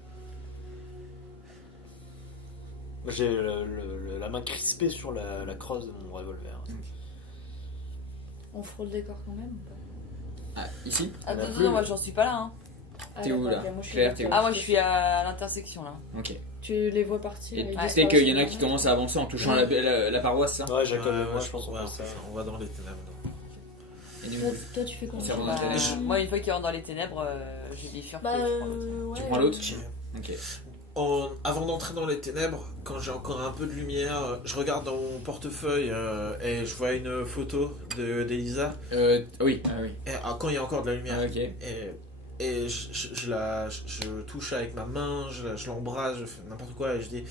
J'ai la main crispée sur la crosse de mon revolver. On frôle le décor quand même ou pas Ah, ici Attends, a attends, plus. moi j'en suis pas là. Hein. Ah, T'es où, d'accord, là ok, moi, je suis Claire, là. t'es où Ah, moi je suis à l'intersection là. Ok. Tu les vois partir. Et ils tu sais disparaissent qu'il y en a dans qui la- commencent à avancer en touchant la paroisse, ça. Ouais, Jacob et Ouais, moi, je pense qu'on ouais, fait ça. on va dans les ténèbres. Et du Toi, coup, toi, tu fais quoi On s'est Bah, dans les ténèbres. moi, une fois qu'il rentre dans les ténèbres, je bifurque. Bah, et je prends l'autre. ouais. tu prends l'autre Ok. Avant d'entrer dans les ténèbres, quand j'ai encore un peu de lumière, je regarde dans mon portefeuille et je vois une photo d'Elisa. Oui, ah oui. Et quand il y a encore de la lumière. Ah, ok. Et je touche avec ma main, je l'embrasse, je fais n'importe quoi et je dis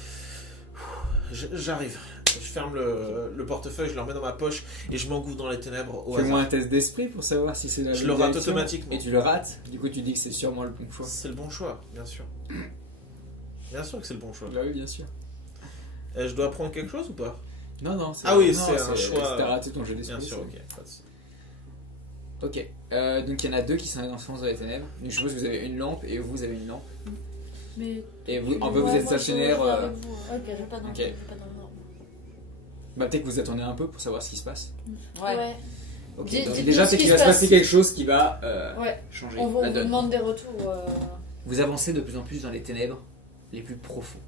j'arrive. Je ferme le portefeuille, je le remets dans ma poche et je m'engouffre dans les ténèbres au Fais-moi un hasard. test d'esprit pour savoir si c'est la Je bonne le rate direction. automatiquement. Et tu le rates, du coup tu dis que c'est sûrement le bon choix. C'est le bon choix, bien sûr. Bien sûr que c'est le bon choix. Bah oui, bien sûr. Et je dois prendre quelque chose ou pas? Non, non, Ah oui, non, c'est un choix. T'as raté ton jeu d'esprit. Bien sûr, c'est- ok. Pas de souci. Ok. Donc il y en a deux qui sont dans le sens de les ténèbres. Donc je suppose que vous avez une lampe et vous avez une lampe. Mais Et vous, Ouais, en fait, vous moi, êtes je stationnaire. viens avec vous, Ok, je vais pas dans ok. je vais pas dans le nord. Bah peut-être que vous attendez un peu pour savoir ce qui se passe. Ouais. Ok, Dites- donc dites-nous déjà ce c'est qui qu'il se va se passe. passer quelque chose qui va Ouais. changer On la vous donne. demande des retours. Vous avancez de plus en plus dans les ténèbres les plus profonds.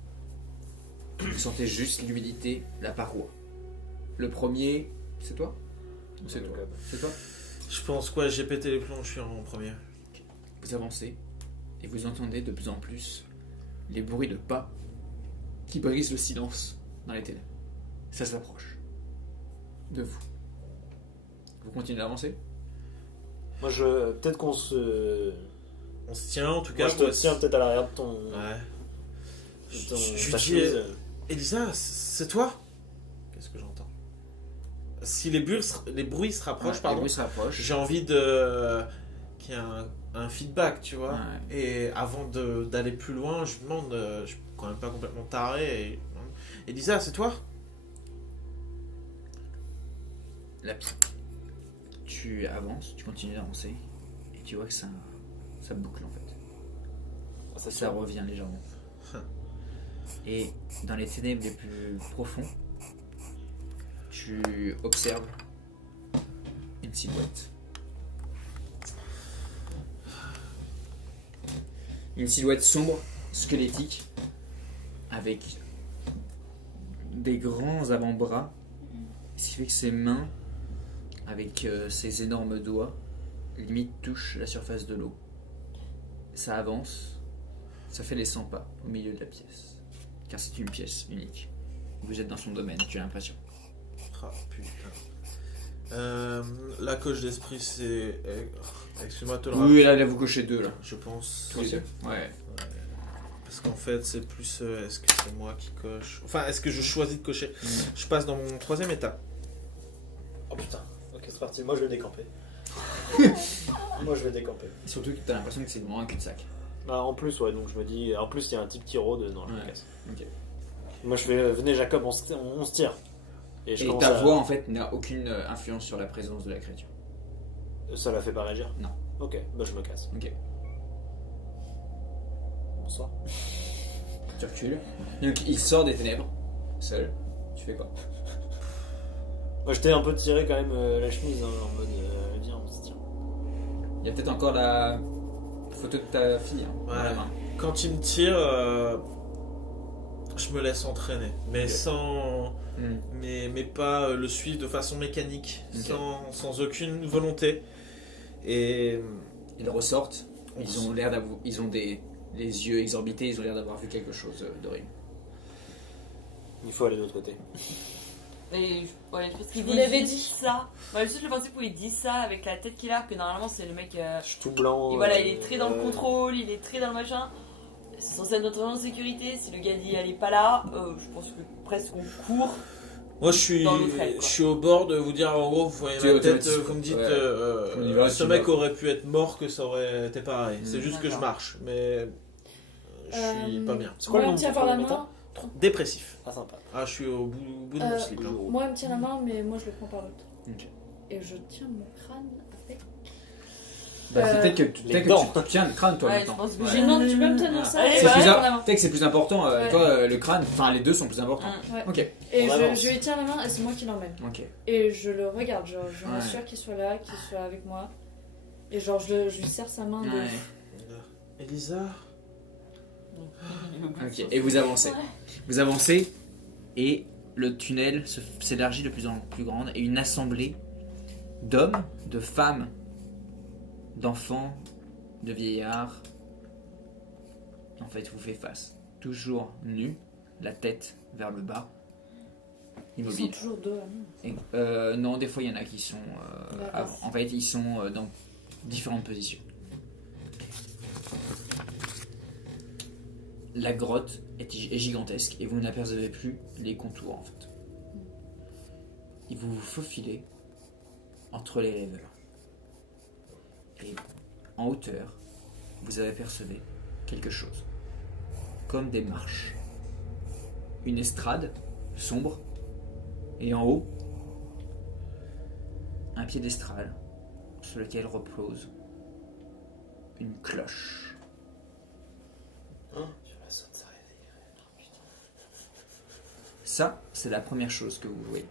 Vous sentez juste l'humidité, la paroi. Le premier, c'est toi Ou c'est toi C'est toi. Je pense quoi, j'ai pété les plombs, je suis en premier. Vous avancez et vous entendez de plus en plus les bruits de pas qui brisent le silence dans les ténèbres. Ça s'approche de vous. Vous continuez d'avancer. Moi, peut-être qu'on se. On se tient en tout cas. Moi, je te tiens peut-être à l'arrière de ton. Ouais. de ton- Je ta dis, chemise. Elisa, c'est toi? Qu'est-ce que j'entends? Si les bruits se rapprochent, Les pardon, bruits se rapprochent. j'ai envie qu'il y ait un feedback, tu vois. Ouais. Et avant d'aller plus loin, je me demande, je suis quand même pas complètement taré. Elisa, c'est toi? Tu avances, tu continues d'avancer et tu vois que ça boucle en fait. Ça revient légèrement. Et dans les ténèbres les plus profonds, tu observes une silhouette. Une silhouette sombre, squelettique, avec des grands avant-bras, ce qui fait que ses mains, avec ses énormes doigts, limite touchent la surface de l'eau. Ça avance, ça fait les 100 pas au milieu de la pièce. Car c'est une pièce unique. Vous êtes dans son domaine, tu as l'impression. Ah putain. La coche d'esprit, c'est. Excuse-moi de te le Oui, là vous cochez deux là. Je pense. Tous les deux. Ouais. Parce qu'en fait, c'est plus. Est-ce que c'est moi qui coche? Enfin, est-ce que je choisis de cocher? Je passe dans mon troisième état. Oh putain, ok, c'est parti. Moi, je vais décamper. Moi, je vais décamper. Surtout que tu as l'impression que c'est vraiment un cul-de-sac. Bah, en plus, ouais, donc je me dis. En plus, il y a un type qui rôde dans la Ouais. casse. Ok. Moi, je fais. Venez, Jacob, on se tire. Et je Et commence ta à- voix en fait n'a aucune influence sur la présence de la créature. Ça la fait pas réagir? Non. Ok, bah, je me casse. Ok. Bonsoir. Tu recules. Donc il sort des ténèbres, seul. Tu fais quoi? Moi, je t'ai un peu tiré quand même la chemise, hein, en mode. Viens, on se tire. Il y a peut-être encore la photo de ta fille hein, dans la Ouais. main. Quand il me tire, je me laisse entraîner. Mais Ok. sans. Hmm. Mais pas le suivre de façon mécanique. Ok. Sans aucune volonté. Et. Ils ressortent. Ils ont l'air d'avoir. Ils ont les yeux exorbités. Ils ont l'air d'avoir vu quelque chose d'horrible. Il faut aller de l'autre côté. Et ouais, je pense qu'il Vous dit l'avez juste dit. ça. Ouais, juste le principe où il dit ça avec la tête qu'il a, que normalement c'est le mec. Je suis tout blanc. Et voilà, il est très dans le contrôle, il est très dans le machin. C'est censé être notre agent de sécurité. Si le gars dit elle est pas là, je pense que presque on court. Moi, je suis Dans l'autre aile, quoi. je suis au bord de vous dire, en gros, vous voyez Tu es ma tête, automatique, vous me dites, ouais. On y va, ce tu mec vas. aurait pu être mort, que ça aurait été pareil. C'est juste que je D'accord. marche, mais je suis pas bien. C'est quoi le Moi, nom il me tient de par ton la état main. Dépressif. Ah, sympa. Ah, je suis au bout de mon slip. hein. Moi, il me tient la main, mais moi, je le prends par l'autre. Ok. Et je tiens mon crâne avec. Bah, peut-être que, les peut-être dents. que tu tiens le crâne toi Ouais, maintenant. je pense que Ouais. j'ai- Non, tu peux me tenir Ah. ça Allez, et C'est ouais. je plus prends a- la main. peut-être que c'est plus important, Ouais. toi le crâne, enfin les deux sont plus importants. Ouais. Ok. Et On avance. je lui tiens la main et c'est moi qui l'emmène. Ok. Et je le regarde, genre, je Ouais. m'assure qu'il soit là, qu'il soit avec moi. Et genre, je lui serre sa main de. Ouais. Elisa. Ok. Et vous avancez. Vous avancez et le tunnel s'élargit de plus en plus grande et une assemblée d'hommes, de femmes, d'enfants, de vieillards, en fait, vous fait face. Toujours nus, la tête vers le bas, Ils sont immobiles. toujours deux à nous. Et, non, des fois il y en a qui sont D'accord. avant. En fait, ils sont dans différentes positions. La grotte est gigantesque et vous n'apercevez plus les contours en fait. Et vous vous faufilez entre les rêveurs. Et en hauteur, vous avez apercevé quelque chose. Comme des marches. Une estrade sombre. Et en haut, un piédestal sur lequel repose une cloche. Ça, c'est la première chose que vous voyez.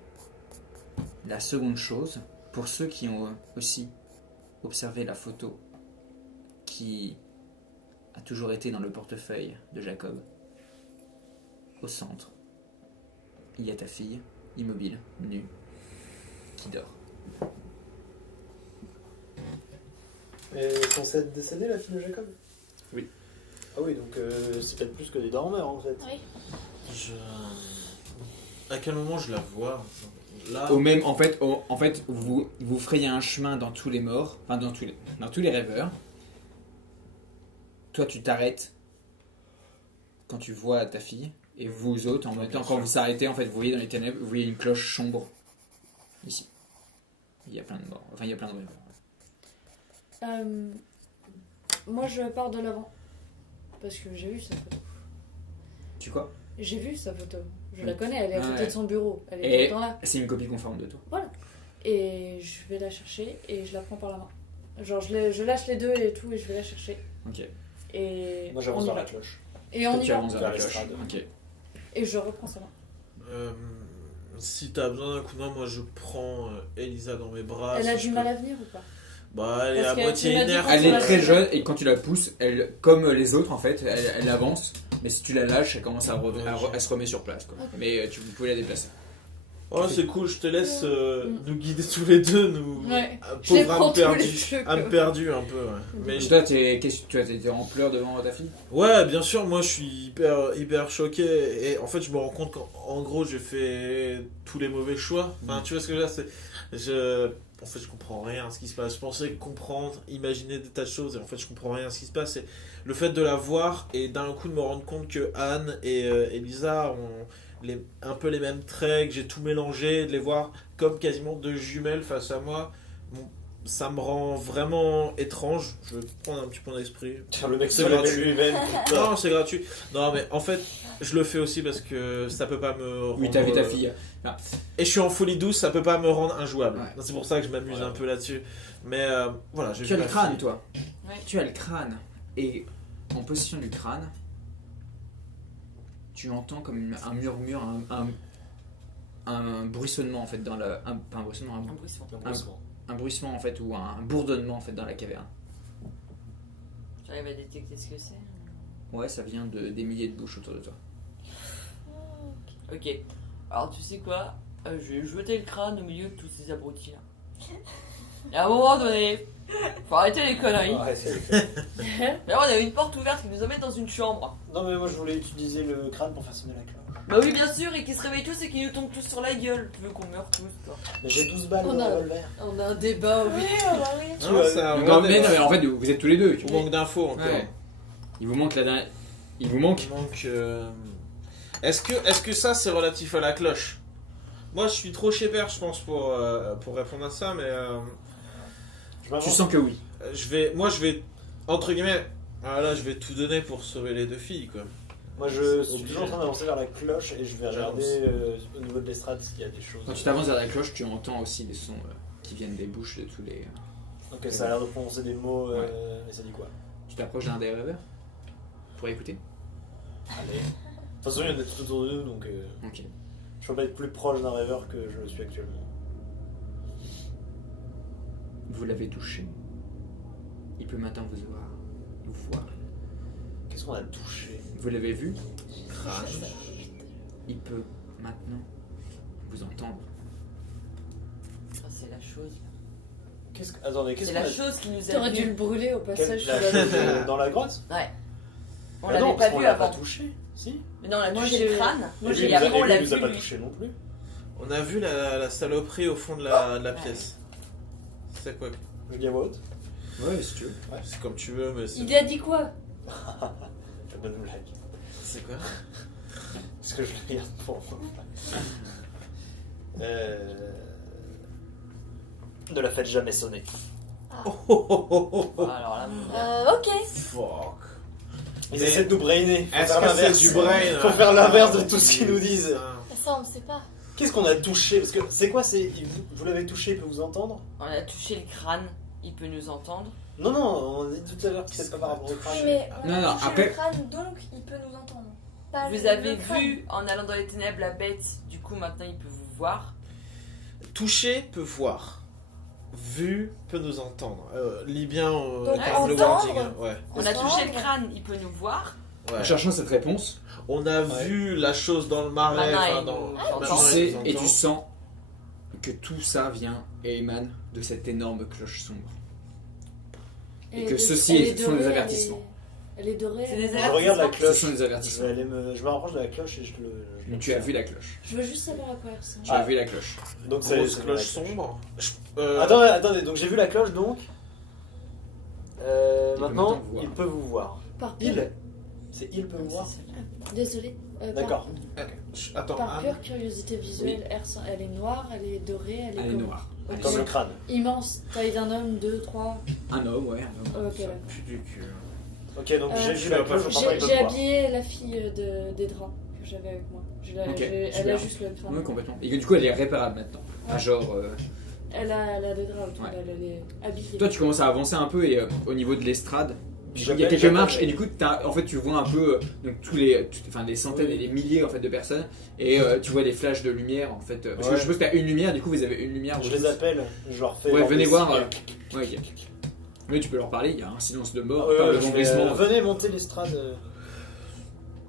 La seconde chose, pour ceux qui ont aussi observé la photo qui a toujours été dans le portefeuille de Jacob, au centre, il y a ta fille, immobile, nue, qui dort. Et est censée être décédée, la fille de Jacob? Oui. Ah oui, donc c'est peut-être plus que des dormeurs en fait. Oui. À quel moment je la vois là? Au même, en fait, vous frayez un chemin dans tous les morts, enfin dans tous les rêveurs. Toi, tu t'arrêtes quand tu vois ta fille, et vous autres, en même temps, quand vous arrêtez, en fait, vous voyez dans les ténèbres, vous voyez une cloche sombre ici. Il y a plein de morts, enfin il y a plein de rêveurs. Moi, je pars de l'avant. Parce que j'ai vu sa photo. Tu quoi? J'ai vu sa photo. Je la connais, elle est à côté Ouais. de son bureau. Elle est Et tout le temps là. c'est une copie conforme de toi. Voilà. Et je vais la chercher et je la prends par la main. Genre, je lâche les deux et tout et je vais la chercher. Ok. Et Moi on j'avance y vers va. la cloche. Et on y Tu va. avances vers la Vers cloche. l'estrade. Ok. Et je reprends sa main. Si t'as besoin d'un coup de main, moi je prends Elisa dans mes bras. Elle a si du je mal peux. à venir ou pas? Bah, elle est Parce à que moitié tu m'as dit inerte. quand Elle tu est vas très la- jeune et quand tu la pousses, elle, comme les autres en fait, elle avance. Mais si tu la lâches, elle commence elle se remet sur place. Quoi. Ok. Mais vous pouvez la déplacer. Oh, c'est cool, je te laisse nous guider tous les deux, nous. Ouais. Je les Pauvre prends âme tous les perdue. deux, Âme quoi. perdue un peu, ouais. Mais Et toi, tu as été en pleurs devant ta fille? ouais, bien sûr, moi je suis hyper choqué. Et en fait, je me rends compte qu'en gros, j'ai fait tous les mauvais choix. Enfin, tu vois ce que je veux dire, en fait, je comprends rien à ce qui se passe. Je pensais comprendre, imaginer des tas de choses, et en fait, je comprends rien à ce qui se passe. Et le fait de la voir et d'un coup de me rendre compte que Anne et Elisa ont un peu les mêmes traits, que j'ai tout mélangé, de les voir comme quasiment deux jumelles face à moi, bon, ça me rend vraiment étrange. Je vais prendre un petit point d'esprit. Tiens, le mec C'est se lève gratuit. lui-même. Non, c'est gratuit. Non, mais en fait, je le fais aussi parce que ça peut pas me rendre... Oui, t'as vu ta fille. Et je suis en folie douce, ça peut pas me rendre injouable. Ouais. C'est pour ça que je m'amuse Ouais. un peu là-dessus. Mais voilà, j'ai Tu vu as le ma crâne, fille. toi. Ouais. Tu as le crâne. Et en position du crâne, tu entends comme un murmure, un bruissonnement en fait dans la. Pas un bruissonnement, Un bruissement. un bruissement en fait, ou un bourdonnement en fait dans la caverne. J'arrive à détecter ce que c'est. Ouais, ça vient des milliers de bouches autour de toi. Ok. Alors tu sais quoi? Je vais jeter le crâne au milieu de tous ces abrutis là. Et à un moment donné, faut arrêter les conneries. Ouais, c'est- Là, on a une porte ouverte qui nous emmène dans une chambre. non mais moi je voulais utiliser le crâne pour faire sonner la cloche. Bah oui, bien sûr, et qu'ils se réveillent tous et qu'ils nous tombent tous sur la gueule. Tu veux qu'on meure tous, toi? Mais j'ai 12 balles On de a- revolver. On a un débat, oui. bah oui. Non, c'est un Non, vrai mais, débat. non, mais en fait, vous êtes tous les deux. On manque d'infos encore. Ouais. Il vous manque la dernière. Il vous manque. Il manque. Est-ce que ça c'est relatif à la cloche? Moi je suis trop chez père, je pense, pour répondre à ça, mais Je m'avance. Tu sens que oui. je vais, entre guillemets, je vais tout donner pour sauver les deux filles, quoi. Moi je suis Obligé. toujours en train d'avancer vers la cloche et je vais regarder J'avance. au niveau de l'estrade s'il y a des choses. Quand tu t'avances vers la cloche, tu entends aussi des sons qui viennent des bouches de tous les. Ok, ça a l'air de prononcer des mots, Ouais. mais ça dit quoi? Tu t'approches d'un des rêveurs pour écouter. Allez. De toute façon, il y en a tout autour de nous, donc Ok. je peux pas être plus proche d'un rêveur que je le suis actuellement. Vous l'avez touché. Il peut maintenant vous voir. Qu'est-ce qu'on a touché? Vous l'avez vu. Il peut maintenant vous entendre. Ah, c'est la chose. Attendez, qu'est-ce C'est qu'on la a chose qui nous a T'aurais dû le vus. brûler au passage. La sur la- chose dans la grotte? Ouais. On Ah l'avait non, pas parce qu'on vu l'a avant. pas touché, si? Mais non, on a Moi, touché j'ai- le crâne. moi, Et j'ai- lui, Et après, on l'a il nous a vu pas lui. touché non plus. On a vu la saloperie au fond de la Ouais. pièce. C'est quoi? Je dis à voix haute. Ouais, si tu veux. C'est comme tu veux, mais c'est. Il a dit quoi? Fais bonne blague. C'est quoi? Parce que je le regarde pour moi. Ne la faites jamais sonner. Alors là, Ok. Fuck. Ils Mais- essaient de nous brainer. Faut Est-ce faire que c'est l'inverse. du brain? Faut faire l'inverse de tout ce qu'ils nous disent. Mais ça, on ne sait pas. Qu'est-ce qu'on a touché? Parce que c'est quoi? Vous l'avez touché, il peut vous entendre? on a touché le crâne. Il peut nous entendre. Non, on a dit tout à l'heure que c'est pas par rapport au crâne. Oui, mais on Non, a non, touché après- le crâne, donc il peut nous entendre. pas Vous le avez crâne. vu en allant dans les ténèbres la bête, du coup maintenant il peut vous voir. Toucher peut voir. Vu peut nous entendre. Lis bien Donc, Karl le entendre wording, hein. Ouais. On a Entendre. touché le crâne, il peut nous voir. Ouais. En cherchant cette réponse, On a vu la chose dans le marais. Maintenant, enfin, il dans... nous maintenant, tu entend. il sais nous et entend. tu sens que tout ça vient et émane de cette énorme cloche sombre. Et que ceci sont des avertissements. Elle est dorée. C'est des elle est- Je regarde la avertissements. Ce cloche. sont des Je avertissements. je me rapproche de la cloche et je le. Donc tu as vu la cloche. Je veux juste savoir à quoi elle ressemble. Tu as vu la cloche. Donc c'est Grosse c'est cloche la sombre. Attendez, donc j'ai vu la cloche donc. peut Maintenant, maintenant vous voir. il peut vous voir. Par Il pure... C'est il peut vous voir. Désolée. D'accord. Attends, Par Anne. pure curiosité visuelle, elle est noire, elle est dorée, elle est Elle est comment noire. Ok. Comme le crâne. Immense, taille d'un homme, 2, 3. Un homme, ouais, un homme. Ok, d'accord. Pue du cul. Ok, donc j'ai Euh, vu la cloche. je pense pas qu'il peut J'ai me voir. habillé la fille des draps que j'avais avec moi. Ok, Elle super. a juste le crâne. Oui, complètement. Et que du coup, elle est réparable maintenant. Ouais. Genre, Elle a des draps autour Ouais. d'elle, elle est habillée. toi, tu commences à avancer un peu et au niveau de l'estrade, il y a J'appelle- quelques j'appelle- marches et du coup, en fait, tu vois un peu donc enfin, des centaines et des milliers en fait de personnes et tu vois des flashs de lumière en fait. Parce que Ouais. je suppose que t'as une lumière, du coup, vous avez une lumière. Je vous les tous. appelle, je leur fais. Ouais, leur venez des voir, signes. Ouais, ok. Oui, tu peux leur parler. Il y a un silence de mort, Ah par ouais, le je fais, vomissement. venez monter l'estrade.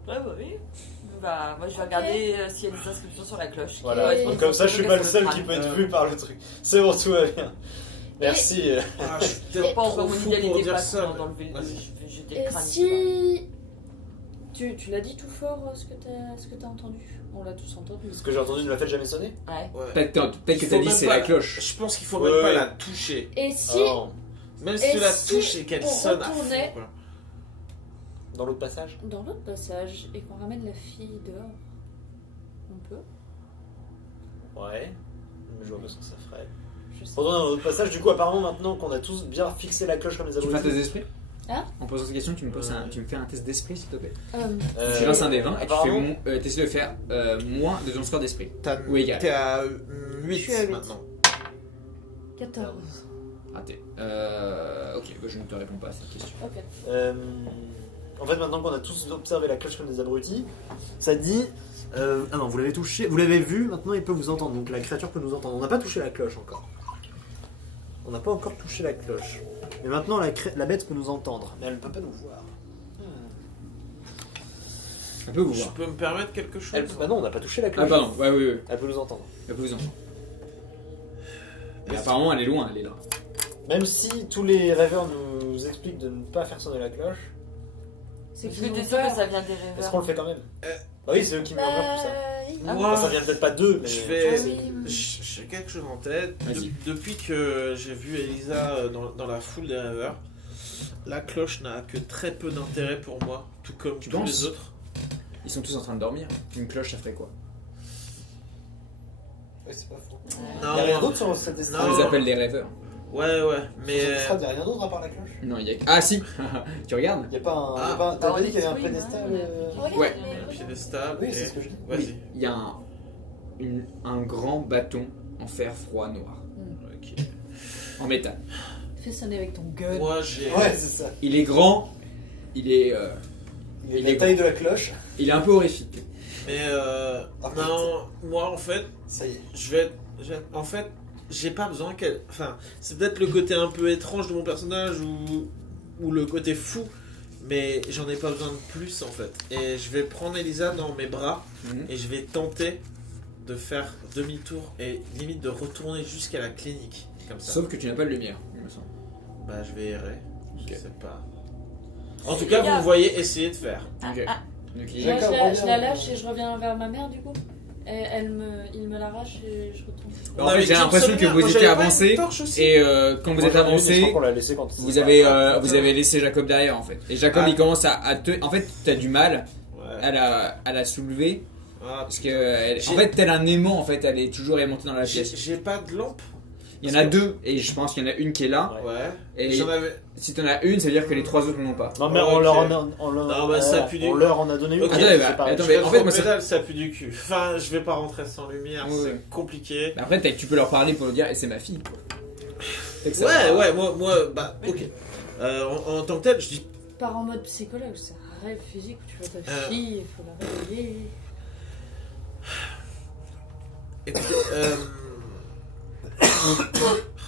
Ouais, bah oui. Bah, moi je vais regarder s'il y a des inscriptions sur la cloche. qui Voilà, correspondent donc comme ça je suis pas le seul qui au peut être Euh. vu par le truc. C'est bon, tout va bien. Merci. Ah, je suis Je peut-être pas trop encore mon fou pour idéalité dire pas ça. dans le vélo. Vas-y. Je vais jeter le Et crâne. si... Tu l'as dit tout fort ce que t'as entendu? On l'a tous entendu. Ce que j'ai entendu ne l'a fait jamais sonner. Ouais. Ouais. Peut-être que Il t'as faut dit même c'est pas la cloche. Je pense qu'il faut Ouais. même pas la toucher. Et si Oh. Même si Et tu la si touches et qu'elle on sonne à retournait- fond, quoi. Dans l'autre passage. dans l'autre passage et qu'on ramène la fille dehors, on peut? Ouais. Mais je vois pas ce que ça ferait. Je sais. Pendant dans l'autre passage, du coup, apparemment, maintenant qu'on a tous bien fixé la cloche comme les Tu me fais un test abrutis. d'esprit. Hein? En posant cette question, tu me fais un test d'esprit s'il te plaît. Euh, Tu lances un des 20 et tu apparemment- essaies de faire moins de ton score d'esprit. Ou égal. T'es à 8 Je suis à 8. maintenant. 14. Raté. Ok, bah, je ne te réponds pas à cette question. Ok. En fait, maintenant qu'on a tous observé la cloche comme des abrutis, ça dit. Ah non, vous l'avez touché, vous l'avez vu, maintenant il peut vous entendre. Donc la créature peut nous entendre. On n'a pas touché la cloche encore. On n'a pas encore touché la cloche. Mais maintenant la bête peut nous entendre. Mais elle ne peut pas nous voir. Un peu vous Je voir. peux me permettre quelque chose? Bah non, on n'a pas touché la Ah, cloche. pardon, ouais, oui, oui. Elle peut nous entendre. Elle peut vous entendre. Mais apparemment, elle est loin, elle est là. Même si tous les rêveurs nous expliquent de ne pas faire sonner la cloche, C'est Est-ce qu'ils que ont t'es sûr que peur. ça vient des est-ce qu'on rêveurs? le fait quand même Bah oui, c'est eux qui me murmurent tout ça. oui. Moi, Enfin, ça vient peut-être pas d'eux, mais. je vais. Ah oui. J'ai quelque chose en tête. Vas-y. Depuis que j'ai vu Elisa dans la foule des rêveurs, la cloche n'a que très peu d'intérêt pour moi, tout comme Tu tous penses? les autres. Ils sont tous en train de dormir. Une cloche, ça ferait quoi? Ouais, c'est pas faux. Ouais. Il y a rien Non, d'autre sur cette On estrade. les appelle des rêveurs. ouais, mais. Sur cette estrade, il n'y a rien d'autre à part la cloche. Non, il y a. Ah, si. Tu regardes? Il n'y a pas un. Ah. y a pas- T'as Ah, pas on dit qu'il y avait un est- pédestal oui, Regarde, Ouais. mais Un regarde. piédestal. Oui, et- c'est ce que je dis. Vas-y. Il y a un grand bâton en fer froid noir. Ok. En métal. Fais sonner avec ton gun. Moi, j'ai. Ouais, c'est ça. Il est grand. Il est Il est Il la est taille de la cloche. un peu horrifique. Mais En fait. non, moi en fait, Ça y est. en fait, j'ai pas besoin qu'elle. Enfin, c'est peut-être le côté un peu étrange de mon personnage ou le côté fou, mais j'en ai pas besoin de plus en fait. Et je vais prendre Elisa dans mes bras et je vais tenter de faire demi-tour et limite de retourner jusqu'à la clinique comme ça. Sauf que tu n'as pas de lumière, il me semble. Bah, je vais errer. Ok. Je sais pas. En tout cas, vous me voyez essayer de faire. Ok. Ah, Donc, il- Moi, D'accord, je reviens. la lâche et je reviens vers ma mère du coup. Et il me l'arrache et je retourne. En fait, j'ai l'impression que vous étiez avancé et quand vous êtes Je avancé, crois qu'on l'a laissé quand vous avez laissé Jacob derrière en fait. Et Jacob Ah. il commence à te. En fait, t'as du mal Ouais. à la soulever Ah, parce que en J'ai- fait, tel un aimant en fait, elle est toujours aimantée dans la j'ai pièce. j'ai pas de lampe. Il y en a deux et je pense qu'il y en a une qui est là. Ouais. Ouais. Et J'en avais. si t'en as une, ça veut dire que les trois autres n'en ont pas. Non, mais Ok. on leur en a. Non, bah, ça pue du- On leur en a donné une. Ok. Attendez, c'est bah, pareil. attends, mais en fait, moi, ça- pédale, ça pue du cul. Enfin, je vais pas rentrer sans lumière, Ouais. c'est compliqué. Mais après, tu peux leur parler pour leur dire, et c'est ma fille. Quoi. Fait que ça Ouais, va. ouais, moi, bah, ok. En tant que tel, je dis. Pars en mode psychologue, ça. un rêve physique où tu vois ta fille, il faut la réveiller. Écoutez,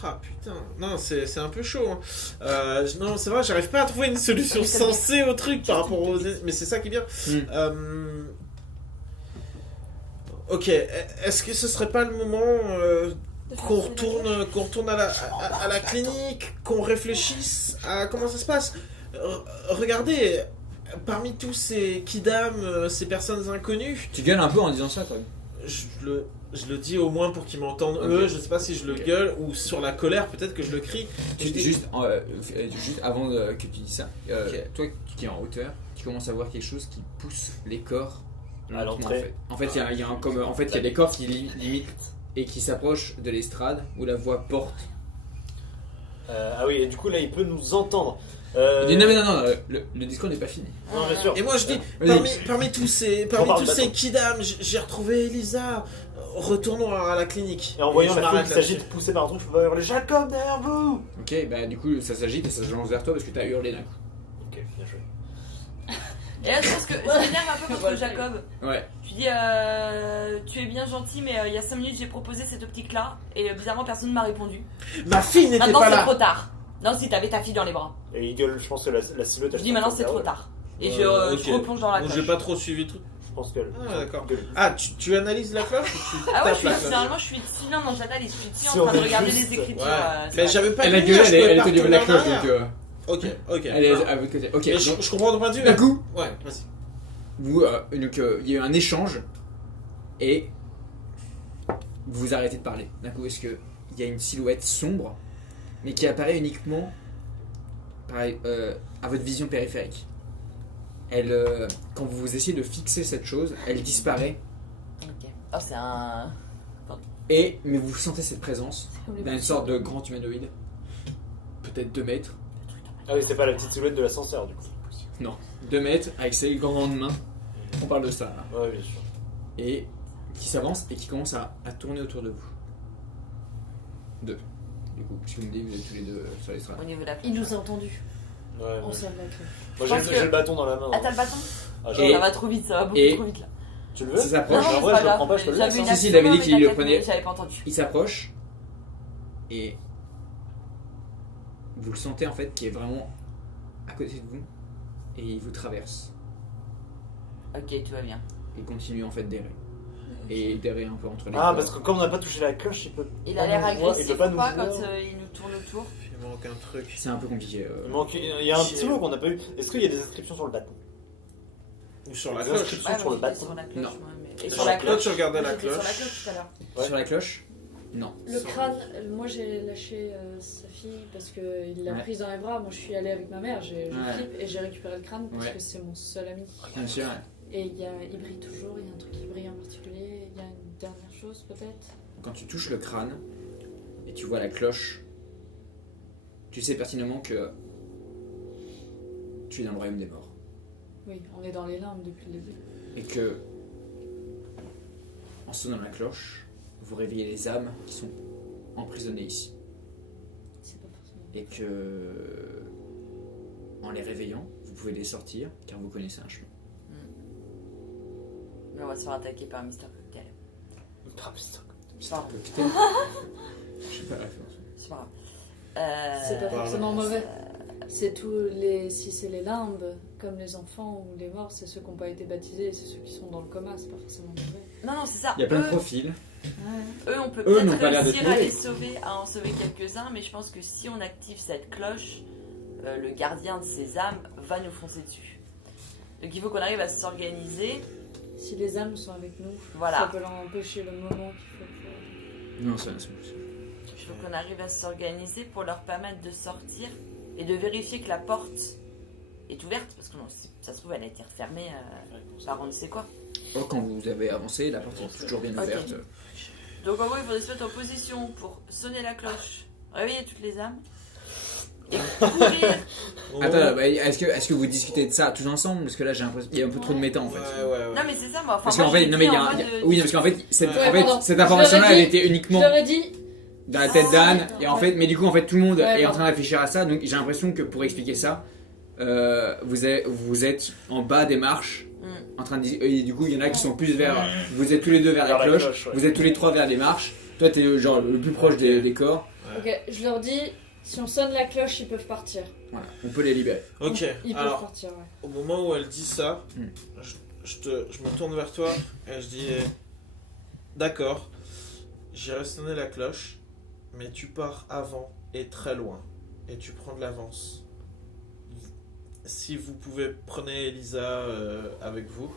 ah putain, non, c'est un peu chaud. Hein. Non, c'est vrai, j'arrive pas à trouver une solution sensée au truc par rapport aux. Mais c'est ça qui est bien. Ok, est-ce que ce serait pas le moment qu'on retourne à la clinique, qu'on réfléchisse à comment ça se passe? Regardez, parmi tous ces kidam, ces personnes inconnues. Tu gueules un peu en disant ça, toi. Je le dis au moins pour qu'ils m'entendent eux, je sais pas si je le gueule ou sur la colère, peut-être que je le crie. Juste avant que tu dises ça, toi qui es en hauteur, tu commences à voir quelque chose qui pousse les corps à l'entrée. En fait, il y a des corps qui limitent et qui s'approchent de l'estrade où la voix porte. Ah oui, et du coup là il peut nous entendre. Non, le discours n'est pas fini. Non, bien sûr. Et moi je dis, parmi tous ces kidam, j'ai retrouvé Elisa. Retournons à la clinique. Et en voyant la foule qui s'agite poussée par un truc, je peux hurler Jacob derrière vous. Ok, bah du coup ça s'agite et ça se lance vers toi parce que t'as hurlé d'un coup. Ok, bien joué. Et là, je pense que je m'énerve un peu contre Jacob. Ouais. Je lui dis, tu es bien gentil, mais il y a 5 minutes, j'ai proposé cette optique-là, et bizarrement, personne ne m'a répondu. Ma fille n'était Maintenant, pas c'est là. trop tard. Non, si t'avais ta fille dans les bras. Et il gueule, je pense que la silhouette. Je dis, maintenant, c'est trop tard. Et je replonge dans la cloche. J'ai pas trop suivi le truc. Je pense que. Ah, d'accord. Ah, tu analyses la cloche ou tu Ah ouais, tapes la cloche? généralement, je suis ici, non, j'analyse. Je suis ici Si en train on de est regarder juste- les écritures. Ouais. c'est Mais vrai. j'avais pas Elle a de gueulé, lumière, je elle pouvais était pas au niveau de la retourner cloche en donc. arrière. Ok. Elle est Ah. à votre côté. Ok. Mais donc, je comprends ton point de vue. d'un coup, Ouais, vas-y. il y a eu un échange et vous vous arrêtez de parler. D'un coup, est-ce qu'il y a une silhouette sombre mais qui apparaît uniquement à votre vision périphérique. Elle, quand vous essayez de fixer cette chose, elle disparaît Ok. Oh, c'est un. mais vous sentez cette présence d'une sorte de grand humanoïde, peut-être 2 mètres. Ah oui, c'était pas la petite silhouette de l'ascenseur du coup. Non, 2 mètres avec ses grandes mains. On parle de ça là. Ouais, bien sûr. Et qui s'avance et qui commence à tourner autour de vous. 2. Du coup, puisque vous me dites que vous êtes tous les deux sur l'estrade. Au niveau de la Il nous a entendus. Ouais, On ouais. s'en va avec lui. Moi Je pense j'ai que- le bâton dans la main. Ah, t'as le bâton Ah, Et- Ça va trop vite, ça va beaucoup et- trop vite là. Tu le veux? Ça s'approche. Non, en vrai, je le prends pas, je te le laisse. J'avais une Si, si, action, il avait dit mais qu'il le t'inquiète, prenait. J'avais pas entendu. Il s'approche et vous le sentez en fait qui est vraiment à côté de vous et il vous traverse. Ok, tout va bien. Il continue en fait d'errer. Et d'errer un peu entre les Ah, corps. parce que comme on n'a pas touché la cloche, il peut. Il a l'air pas nous voir, agressif il peut pas ou nous pas voir. quand il nous tourne autour? Il manque un truc. C'est un peu compliqué. Il y a un petit mot qu'on n'a pas eu. Est-ce qu'il y a des inscriptions sur le bâton? Ou sur la Des cloche. inscriptions Ouais, sur le moi, j'étais bâton. sur la cloche. Non. moi, mais- Et Sur sur la la cloche, cloche tu regardais la J'étais sur la cloche. cloche tout à l'heure. Ouais. Sur la cloche. Non. Le crâne, moi j'ai lâché sa fille parce qu'il l'a Ouais. prise dans les bras. Moi je suis allée avec ma mère, je Ouais. flippe et j'ai récupéré le crâne parce Ouais. que c'est mon seul ami. Bien sûr. Et il brille toujours, il y a un truc qui brille en particulier. Il y a une dernière chose peut-être. Quand tu touches le crâne et tu vois la cloche, tu sais pertinemment que tu es dans le royaume des morts. Oui, on est dans les limbes depuis le début. Et que, en sonnant la cloche, vous réveillez les âmes qui sont emprisonnées ici. C'est pas forcément. Et que, en les réveillant, vous pouvez les sortir car vous connaissez un chemin. Mais on va se faire attaquer par Mr. Cocktail. Ah, putain. Pardon. Je sais pas la référence. C'est pas grave. C'est pas Pardon. forcément mauvais. C'est si c'est les limbes, comme les enfants ou les morts, c'est ceux qui n'ont pas été baptisés, c'est ceux qui sont dans le coma, c'est pas forcément mauvais. Non, non, c'est ça. Il y a plein de Eux- profils. Ouais. Eux, on peut Eux n'ont peut-être pas l'air d'être réussir à mauvais. les sauver, à en sauver quelques-uns, mais je pense que si on active cette cloche, le gardien de ces âmes va nous foncer dessus. Donc il faut qu'on arrive à s'organiser. Si les âmes sont avec nous, Voilà. ça peut leur empêcher le moment qu'il faut faire. Non, c'est possible. Il faut qu'on arrive à s'organiser pour leur permettre de sortir et de vérifier que la porte est ouverte, parce que non, ça se trouve, elle a été refermée par on ne sait quoi. Oh, quand vous avez avancé, la porte est toujours bien Ok. ouverte. Donc en gros, il faudrait se mettre en position pour sonner la cloche, réveiller toutes les âmes et courir. Attends, bah, est-ce que vous discutez de ça tous ensemble? Parce que là, j'ai l'impression qu'il y a un peu trop de méta en fait. Ouais. Non mais c'est ça, moi. Enfin, Parce moi, qu'en fait, je non l'ai mais dit il y a, en il y a- mode, oui, parce qu'en fait, pardon. cette information-là, Je l'aurais elle était Je uniquement leur ai dit, dans la tête d'Anne, et en ouais. fait, mais du coup, en fait, tout le monde Ouais, est en pardon. train de réfléchir à ça, donc j'ai l'impression que pour expliquer ça, vous êtes en bas des marches. En train de, et du coup, il y en a qui sont plus vers. Vous êtes tous les deux vers la cloche. Ouais. Vous êtes tous les trois vers les marches. Toi, t'es genre le plus proche des corps. Ok, je leur dis, si on sonne la cloche, ils peuvent partir. Voilà, on peut les libérer. Ok, Ils peuvent alors, partir, ouais. au moment où elle dit ça, Hmm. je me tourne vers toi et je dis d'accord, j'irai sonner la cloche, mais tu pars avant et très loin, et tu prends de l'avance. Si vous pouvez, prenez Elisa avec vous.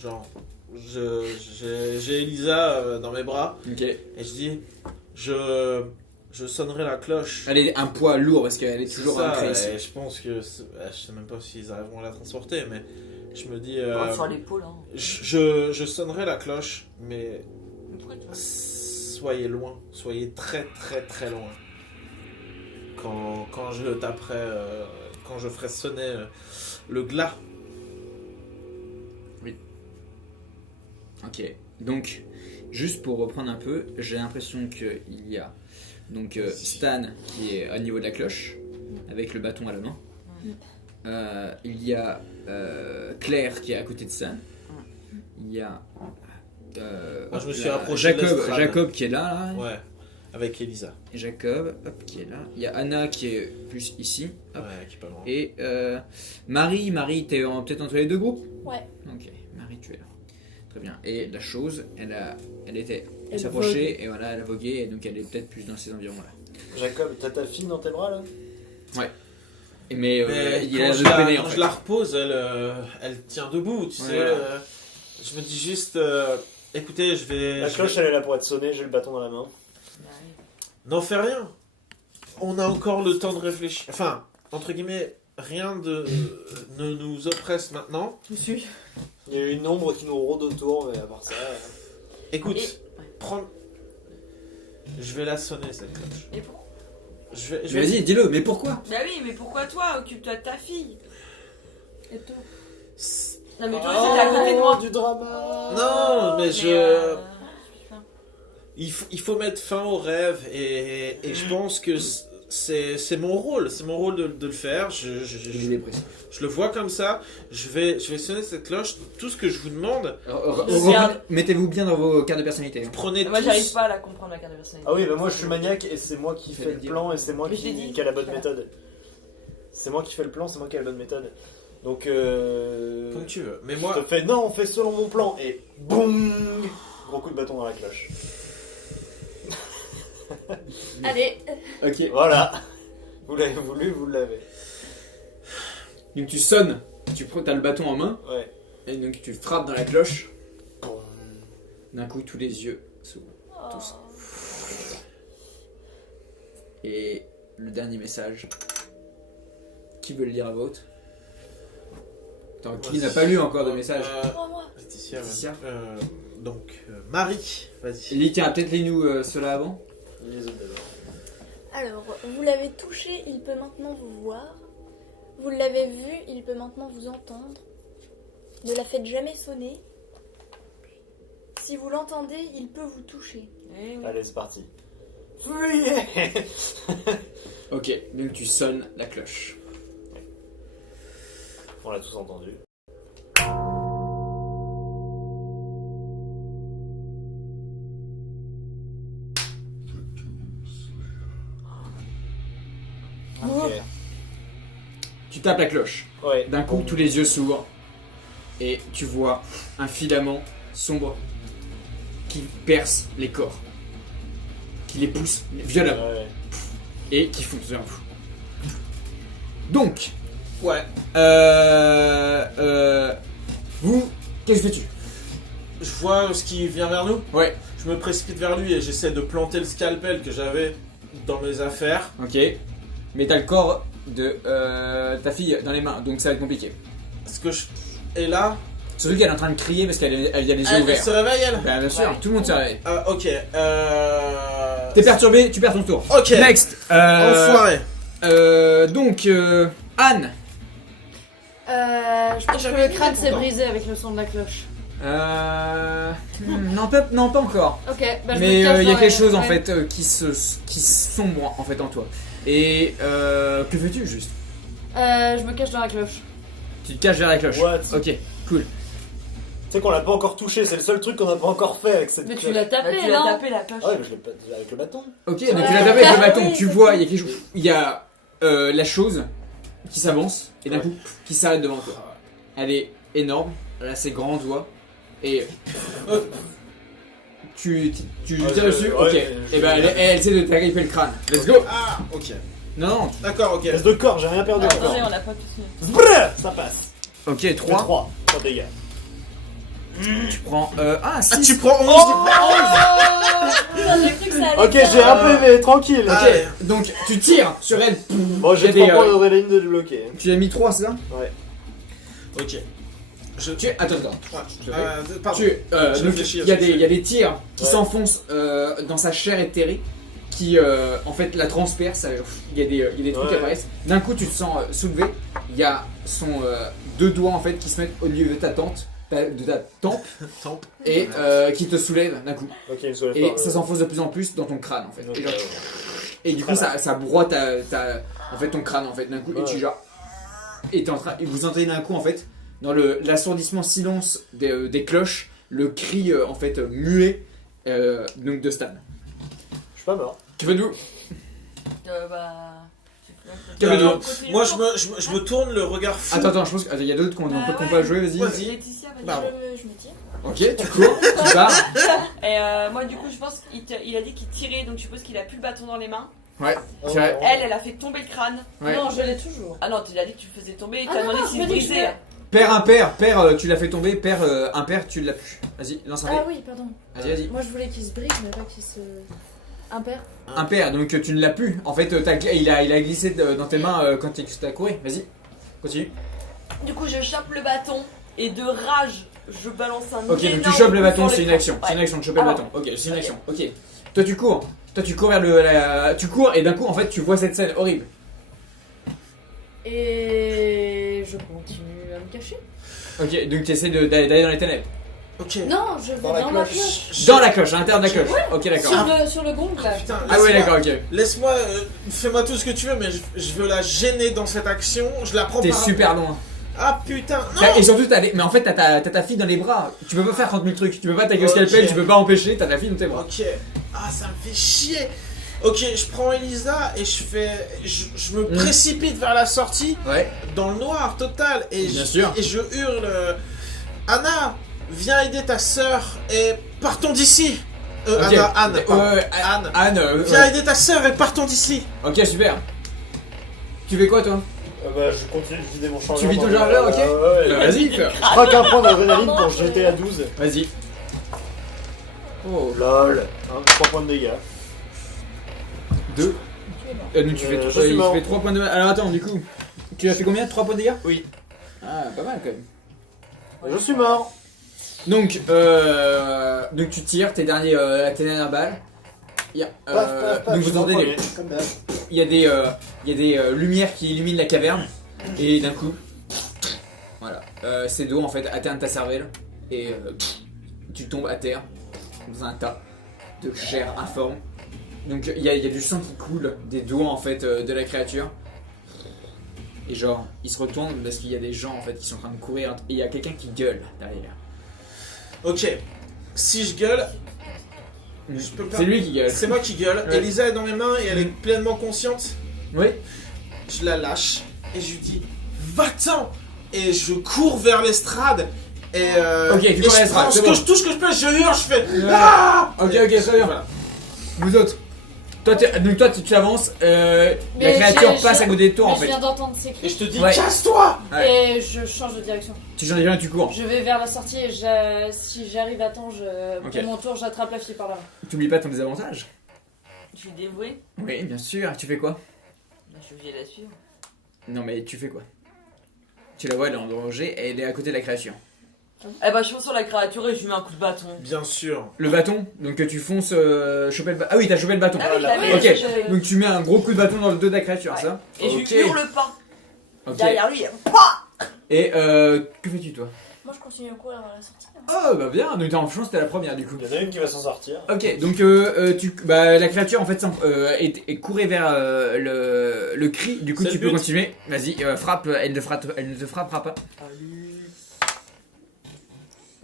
Genre, j'ai Elisa dans mes bras Ok. et je dis je sonnerai la cloche. Elle est un poids lourd parce qu'elle est toujours ça, ancrée ici. je pense que je sais même pas s'ils arriveront à la transporter, mais je me dis Sur l'épaule, hein. je sonnerai la cloche, mais Pourquoi toi soyez loin, soyez très très très loin quand je le taperai, quand je ferai sonner le glas. Ok. Donc, juste pour reprendre un peu, j'ai l'impression qu'il y a donc Stan qui est au niveau de la cloche avec le bâton à la main. Il y a Claire qui est à côté de Stan. Il y a Moi, je me suis rapproché de l'estrade. Jacob qui est là. Ouais, avec Elisa. Et Jacob, hop, qui est là. Il y a Anna qui est plus ici. Hop. Ouais, qui est pas loin. Et Marie, t'es peut-être entre les deux groupes. Ouais. Ok, Marie, tu es là. Très bien. Et la chose, elle était Elle s'approcher vogue. et voilà, elle a vogué et donc elle est peut-être plus dans ces environs-là. Jacob, t'as ta fille dans tes bras là? Mais Mais il quand a je de la, peiner en quand fait. je la repose, elle tient debout, tu sais. Voilà. Je me dis juste, écoutez, je vais... La cloche elle est là pour être sonnée, j'ai le bâton dans la main. N'en fais rien. On a encore le temps de réfléchir. Enfin, entre guillemets, rien ne nous oppresse maintenant. Je suis. Il y a une ombre qui nous rôde autour, mais à part ça. Écoute, prends... Je vais la sonner, cette cloche. Et pourquoi Je Mais vas-y, dis-le, mais pourquoi? Bah oui, mais pourquoi toi? Occupe-toi de ta fille. Et toi? Non, mais toi aussi, t'es à côté de moi. Du drama. Non, mais putain. il faut mettre fin au rêve et je pense que c'est mon rôle de le faire. Je le vois comme ça. Je vais sonner cette cloche. Tout ce que je vous demande, Mettez-vous bien dans vos cartes de personnalité. prenez Moi, tous... j'arrive pas à la comprendre, la carte de personnalité. Ah oui, bah moi je suis maniaque et c'est moi qui Je fais vais le le dire. plan et c'est moi Mais je l'ai qui dit. a la bonne Voilà. méthode. C'est moi qui fais le plan, c'est moi qui a la bonne méthode. Donc Comme tu veux. Mais je moi, te fais non, on fait selon mon plan et boum, gros coup de bâton dans la cloche. Allez, Ok. Voilà. Vous l'avez voulu, vous l'avez. Donc tu sonnes, t'as le bâton en main Ouais. et donc tu frappes dans la cloche. Boum. D'un coup, tous les yeux s'ouvrent. Oh. Tous. Et le dernier message. Qui veut le lire à voix haute? Attends, qui n'a pas lu encore de message? Oh, moi. Laetitia, Laetitia. donc, Marie, vas-y. Lis, tiens, peut-être lis-nous cela avant. Les autres d'abord. Alors, vous l'avez touché, il peut maintenant vous voir. Vous l'avez vu, il peut maintenant vous entendre. Ne la faites jamais sonner. Si vous l'entendez, il peut vous toucher. Eh oui. Allez, c'est parti. Fuyez. Ok, donc tu sonnes la cloche. On l'a tous entendu. Ok. Tu tapes la cloche. Ouais. D'un coup, tous les yeux s'ouvrent et tu vois un filament sombre qui perce les corps, qui les pousse violemment Ouais. et qui fonce vers vous. Donc, Ouais. vous, qu'est-ce que fais-tu? Je vois ce qui vient vers nous. Ouais, Je me précipite vers lui et j'essaie de planter le scalpel que j'avais dans mes affaires. ok. Mais t'as le corps de ta fille dans les mains, donc ça va être compliqué. Est-ce que je... Et là, Surtout qu'elle est en train de crier parce qu'elle a les yeux elle ouverts. se réveille, elle. Bah, bien sûr, Ouais. tout le monde se réveille. Ok. T'es perturbé, tu perds ton tour. Ok. Next. Enfoiré. Donc, Anne. je pense que J'avais le crâne dit s'est pourtant. brisé avec le son de la cloche. Non, pas encore. Ok, bah je Mais me il cache y a dans quelque les- chose en ouais. fait qui sombre en fait en toi. Et que fais-tu juste? Je me cache dans la cloche. Tu te caches vers la cloche. What? Ok, cool. Tu sais qu'on l'a pas encore touché, c'est le seul truc qu'on n'a pas encore fait avec cette Mais tu cloche. l'as Bah, tapé, tu l'as non? tapé la cloche. Ah ouais, mais je l'ai pas avec le bâton. Ok, donc Ouais. tu l'as tapé avec le bâton, Oui, tu c'est vois, il y a quelque chose. Il y a la chose qui s'avance et d'un Ouais. coup qui s'arrête devant toi. Elle est énorme, elle a ses grands doigts et. Tu Ah, tires dessus, ouais, ok. je- Et ben elle essaie de t'agripper le crâne. Let's go! Ah, ok. Non, D'accord, ok. Reste de corps, j'ai rien perdu Ah, encore. attendez, on l'a pas tous mis. Brrr, ça passe. ok, 3. 3 dégâts. Tu prends. Ah, 6. Ah, tu prends 11 Putain, j'ai cru que ça allait Ok, faire, j'ai un PV, tranquille. Ah, Ok, ouais. donc tu tires sur elle. Bon, j'ai Il y a 3 des, points d'adrénaline de débloquer. Tu as mis 3, c'est ça? Ok. Attends. Pardon. Donc, réfléchis à il y a ce que des, je il y a des tirs qui Ouais. s'enfoncent dans sa chair éthérée qui en fait la transpercent. Il y a des trucs qui Ouais. apparaissent. D'un coup, tu te sens soulevé. Il y a son deux doigts en fait qui se mettent au lieu de ta tempe Tempe. et qui te soulèvent d'un coup. Ok, il me soulève Et pas. ça s'enfonce de plus en plus dans ton crâne en fait. Donc, Et, genre, et du coup, ça broie en fait ton crâne en fait d'un coup. Et tu Ouais. genre et et vous entendez d'un coup en fait dans l'assourdissement silence des cloches le cri en fait muet donc de Stan. Je suis pas mort. Tu veux d'où? Bah. Tu veux d'où? Moi, je me tourne le regard fou. Attends, je pense qu'il y a d'autres qu'on ouais. peut jouer, vas-y. Vas-y. Laetitia, vas-y. Pardon. Je me tire. Ok, tu cours, tu pars. Et moi, du coup, je pense qu'il a dit qu'il tirait, donc je suppose qu'il a plus le bâton dans les mains. Ouais, c'est vrai. Elle a fait tomber le crâne. Ouais. Non, je l'ai toujours. Ah non, tu l'as dit que tu le faisais tomber, tu Ah as non, demandé non, s'il je se me dis que brisait. Père impair, père tu l'as fait tomber, père impair tu l'as pu. Vas-y, lance un dé. Ah oui, pardon. Vas-y. Moi je voulais qu'il se brise, mais pas qu'il se. Impair. Impair, donc tu ne l'as plus. En fait, il a glissé dans tes mains quand tu as couru. Vas-y, continue. Du coup, je chope le bâton et de rage, je balance un Ok, donc tu énorme chopes le coup bâton, sur c'est une l'écran. action. C'est une Ouais. action de choper le Alors. bâton. Ok, c'est une Ok. action. Ok. Toi tu cours. Tu cours vers tu cours et d'un coup en fait tu vois cette scène horrible. Et je continue à me cacher. Ok, donc tu essaies d'aller dans les ténèbres. Ok. Non, je vais Dans la dans la cloche. cloche. Dans la cloche, à l'intérieur de la cloche. Ok, d'accord. Sur le gong là. Putain, Ah ouais, laisse-moi- d'accord, ok. Laisse-moi, fais-moi tout ce que tu veux, mais je veux la gêner dans cette action. Je la prends T'es par. super loin. Ah putain, non. Et surtout, mais en fait, t'as ta fille dans les bras. Tu peux pas faire 30 000 trucs. Tu peux pas attaquer au scalpel, Ok. tu peux pas empêcher. T'as ta fille dans tes bras. Ok. Ah, ça me fait chier. Ok, je prends Elisa et je me précipite vers la sortie Ouais. dans le noir total et Bien sûr. et je hurle Anna, viens aider ta sœur et partons d'ici. Ok. Anne, Ouais, pardon. ouais, Anne. Anne, Viens ouais. aider ta sœur et partons d'ici. Ok, super. Tu fais quoi, toi? Bah, je continue de vider mon chargeur. Tu vides ton dans le- chargeur, ok. Ouais, ouais. Vas-y, fais. Je craque un point d'adrénaline pour jeter à 12. Vas-y. Oh, Lol. 3 points de dégâts. 2. Donc tu fais, je suis il mort. fait 3 points de. Alors attends, du coup. Tu as fait combien? 3 points de dégâts? Oui. Ah, pas mal quand même. Je suis mort. Donc tu tires tes dernières balles. Il y a, Paf, paf, paf, donc je vous entendez m'en des, prenais, comme d'hab. il y a des lumières qui illuminent la caverne et d'un coup, voilà, ces dos en fait atteignent ta cervelle et tu tombes à terre dans un tas de chair informe. Donc il y a du sang qui coule des doigts en fait de la créature. Et genre, il se retourne parce qu'il y a des gens en fait qui sont en train de courir et il y a quelqu'un qui gueule derrière. Ok. Si je gueule, je peux pas. C'est lui qui gueule. C'est moi qui gueule. Ouais. Elisa est dans mes mains et elle est pleinement consciente. Oui. Je la lâche et je lui dis va-t'en. Et je cours vers l'estrade. Et Ok, tu et cours vers je l'estrade, prends c'est ce bon. que je touche, que je peux, je hurle, je fais ah. Ok, très bien. Voilà. Vous autres. Toi, tu avances, la Mais créature j'ai- passe à côté de toi en Je fait. viens d'entendre ces Et cris je te dis Ouais. casse-toi. Ouais. et je change de direction. Tu changes de bien et tu cours. Je vais vers la sortie et si j'arrive à temps, Ok. pour mon tour, j'attrape la fille par là. T'oublies pas ton désavantage. Je suis dévouée, Oui, bien sûr. Tu fais quoi? bah, je suis obligée de la suivre. Non, mais tu fais quoi? Tu la vois, elle est en danger et elle est à côté de la créature. Eh bah, je fonce sur la créature et je lui mets un coup de bâton. Bien sûr. Le bâton, donc tu fonces choper le bâton. Ah oui, t'as chopé le bâton. Ah oui, t'as vu, Ok, je- donc tu mets un gros coup de bâton dans le dos de la créature, Ouais. ça? Et je Ok. lui hurle pas. Ok. Derrière lui, Et que fais-tu toi? Moi, Moi, je continue à courir vers la sortie. hein. Oh, bah bien, donc en chance, c'était la première du coup. Il y en a une qui va s'en sortir. Ok, donc la créature en fait est courée vers le cri, du coup C'est tu le peux but. continuer. Vas-y, frappe, elle ne te frappera pas.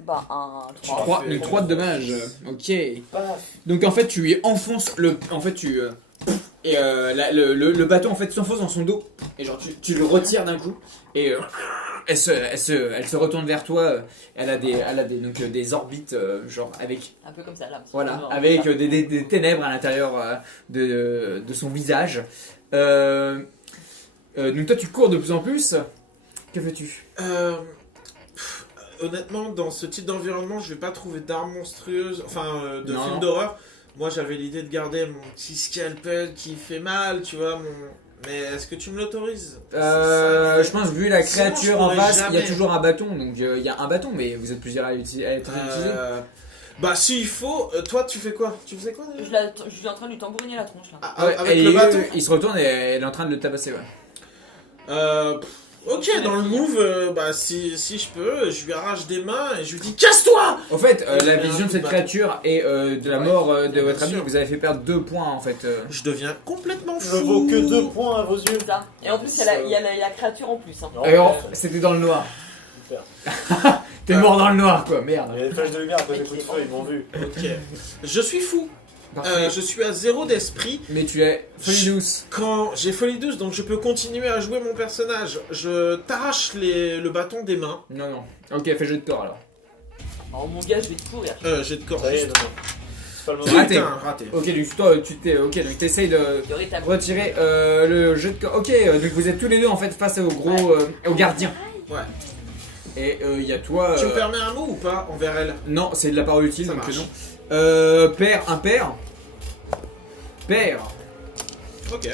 Bah, un 3. 3, fait- 3 de dommages. Ok. Paf. Donc en fait tu lui enfonces le. En fait tu. Et le bâton en fait s'enfonce dans son dos. Et genre tu le retires d'un coup. Et elle se retourne vers toi. Elle a des orbites genre avec. Un peu comme ça, là. Voilà, Genre, avec ça. des ténèbres à l'intérieur de son visage. Donc toi tu cours de plus en plus. Que fais-tu? Honnêtement, dans ce type d'environnement, je vais pas trouver d'armes monstrueuses, de Non. films d'horreur. Moi, j'avais l'idée de garder mon petit scalpel qui fait mal, tu vois. Mais est-ce que tu me l'autorises? Je pense vu la Sinon, créature je en pourrais face, il y a jamais. toujours un bâton. Donc il y a un bâton, mais vous êtes plusieurs à être utilisé. Bah, s'il faut, toi, tu fais quoi? Tu faisais quoi déjà? Je suis en train de lui tambouriner la tronche, là. Ah, Ouais, avec et le bâton? il se retourne et elle est en train de le tabasser. Ouais. Ok, dans le move, si je peux, je lui arrache des mains et je lui dis casse-toi! En fait, Et la je fais vision un de cette coup de créature et de la mort de Bien votre ami sûr. vous avez fait perdre 2 points en fait. Je deviens complètement Je fou. ne vaux que 2 points à vos yeux. C'est ça. Et en plus, il y a la créature en plus. Hein. Non, Alors, c'était dans le noir. super. T'es mort dans le noir quoi, merde. Il y a des flèches de lumière après des coups de feu, ils m'ont vu. Ok. Je suis fou. Parfait. Je suis à 0 d'esprit. Mais tu es folie douce. Quand j'ai folie douce, donc je peux continuer à jouer mon personnage. Je t'arrache le bâton des mains. Non, non. Ok, fais jeu de corps alors. Oh mon gars, je vais te courir. J'ai de corps. Ça y est, juste. non, non. C'est pas le moment. Raté. Putain, raté. Ok, donc toi, donc t'essayes de Il y aurait ta retirer le jeu de corps. Ok, donc vous êtes tous les deux en fait face au gros, au gardien. Ouais. Et il y a toi. Tu me permets un mot ou pas envers elle? Non, c'est de la parole utile, Ça donc marche. non. Père, impair. Père. Ok.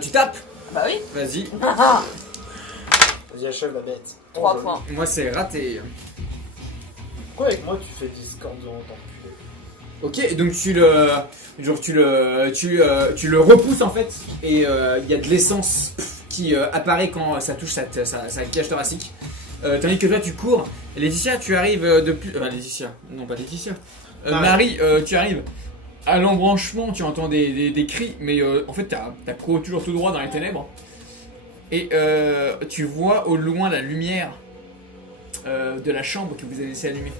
Tu tapes. Bah oui. Vas-y. Vas-y, achève la bête. 3 points. Moi c'est raté. Pourquoi avec moi tu fais Discord en tant que Ok, donc tu le repousses en fait, et il y a de l'essence qui apparaît quand ça touche sa cage thoracique. Tandis que toi tu cours. Laetitia, tu arrives de plus. Laetitia, non pas Laetitia. Marie, tu arrives à l'embranchement, tu entends des cris, mais en fait t'as couru toujours tout droit dans les ténèbres. Et tu vois au loin la lumière de la chambre que vous avez laissé allumer.